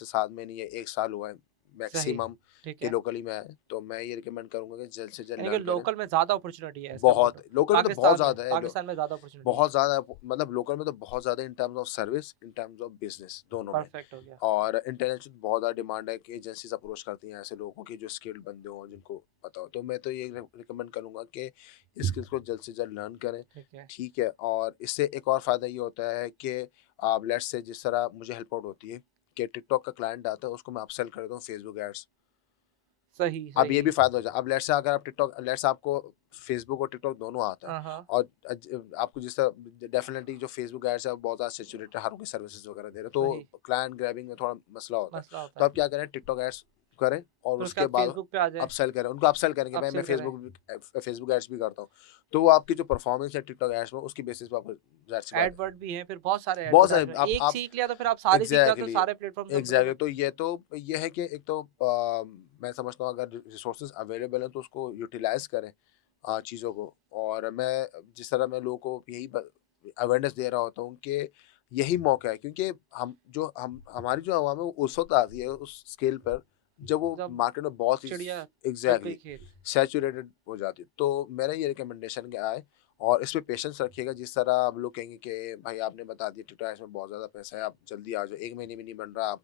7 महीने नहीं है 1 साल हुआ है सही, मैक्सिमम ठीक कि है। लोकली में आया, तो मैं ये रिकमेंड करूँगा कि जल्द से जल्द यानी कि लर्न करें। लोकल में ज़्यादा अपॉर्च्युनिटी है इसका बहुत मतलब। लोकल में तो बहुत पाकिस्तान में ज़्यादा है, पाकिस्तान में ज़्यादा अपॉर्च्युनिटी है। बहुत ज़्यादा मतलब लोकल में तो बहुत ज़्यादा इन terms of service, in terms of business दोनों में। परफेक्ट हो गया। और इंटरनेशनल बहुत ज़्यादा डिमांड है कि एजेंसीज़ अप्रोच करती हैं ऐसे लोगों की जो स्किल्ड बंदे हों, जिनको पता हो। तो मैं तो ये रिकमेंड करूँगा कि इस स्किल्स को जल्द से जल्द लर्न करें, ठीक है। ठीक है? और इससे एक और फ़ायदा ये होता है कि आप लेट्स से जिस तरह मुझे हेल्प आउट होती है कि टिकटॉक का क्लाइंट आता है, उसको मैं अपसेल कर देता हूँ फेसबुक एड्स। सही, अब ये सही। भी फ़ायदा हो जाए। अब लेट्स से अगर आप टिकटॉक लेट्स आपको फ़ेसबुक और टिकटॉक दोनों आता है हाँ, हाँ। और आपको जिस तरह डेफ़िनेटली जो फ़ेसबुक एड्स है वो बहुत ज़्यादा सैचुरेटेड है, हर कोई सर्विसेज़ वगैरह दे रहा है, सही, तो क्लाइंट ग्रैबिंग में थोड़ा मसला होता है। मसला होता तो है। आप क्या करें, टिकटॉक एड्स करें और फिर उसके उसके बाद बाद फ़ेसबुक पे आ जाएँ, अपसेल करें, उनको अपसेल करें कि भाई मैं अपसेल करें। फ़ेसबुक एड्स भी करता हूँ। तो वो आपकी जो परफ़ॉर्मेंस है टिकटॉक एड्स में उसकी बेसिस पे आपको ज़ाहिर-सी बात है एडवर्ड भी हैं, फिर बहुत सारे बहुत सारे एडवर्टाइज़मेंट। एक आप सीख लिया तो फिर आप सारे सीख जाते हो, एग्ज़ैक्टली, सारे प्लेटफ़ॉर्म समझ लो एग्ज़ैक्टली तो। ये है कि एक तो मैं समझता हूँ अगर रिसोर्सेज़ अवेलेबल हैं तो उसको यूटिलाइज़ करें चीज़ों को। और मैं जिस तरह मैं लोगों को यही अवेयरनेस दे रहा होता हूँ कि यही मौका है, क्योंकि हम हमारी जो आवाम है वो उस वक़्त आती है उस स्केल पर जब वो जब मार्केट में बहुत ही चिड़िया चुग गई एग्ज़ैक्टली खेत। सैचुरेटेड हो जाती है। तो मेरा ये रिकमेंडेशन क्या है और इस पे पेशेंस रखिएगा, जिस तरह आप लोग कहेंगे कि भाई आपने बता दिया टिकटॉक में बहुत ज़्यादा पैसा है, आप जल्दी आ जाओ, 1 महीने में नहीं बन रहा, आप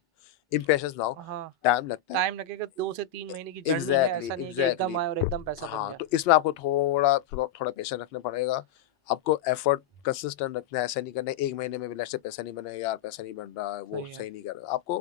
इम्पेशेंस ना हो, हाँ, टाइम लगता है। टाइम लगेगा, 2 से 3 महीने की जर्नी है, एग्ज़ैक्टली, ऐसा नहीं है कि एकदम एग्ज़ैक्टली। आए और एकदम पैसा बन हाँ, गया। तो इसमें आपको थोड़ा पेशेंस रखना पड़ेगा। आपको एफर्ट कंसिस्टेंट रखना है, ऐसा नहीं करना है 1 महीने में भी लेट्स से पैसा नहीं बना है, यार पैसा नहीं बन रहा है, वो सही है, सही नहीं कर रहा। आपको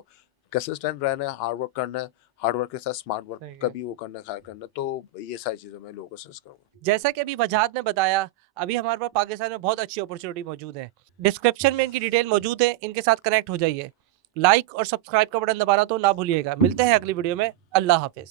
कंसिस्टेंट रहना है, हार्ड वर्क करना है, हार्ड वर्क के साथ स्मार्ट वर्क सही का है। भी वो करना है, ख़ास करना है। तो ये सारी चीज़ें मैं लोगों को सजेस्ट करूँगा। जैसा कि अभी वजाहत ने बताया, अभी हमारे पास पाकिस्तान में बहुत अच्छी अपॉर्च्युनिटी मौजूद है। डिस्क्रिप्शन में इनकी डिटेल मौजूद है, इनके साथ कनेक्ट हो जाइए। लाइक और सब्सक्राइब का बटन दबाना तो ना भूलिएगा। मिलते हैं अगली वीडियो में। अल्लाह हाफ़िज़।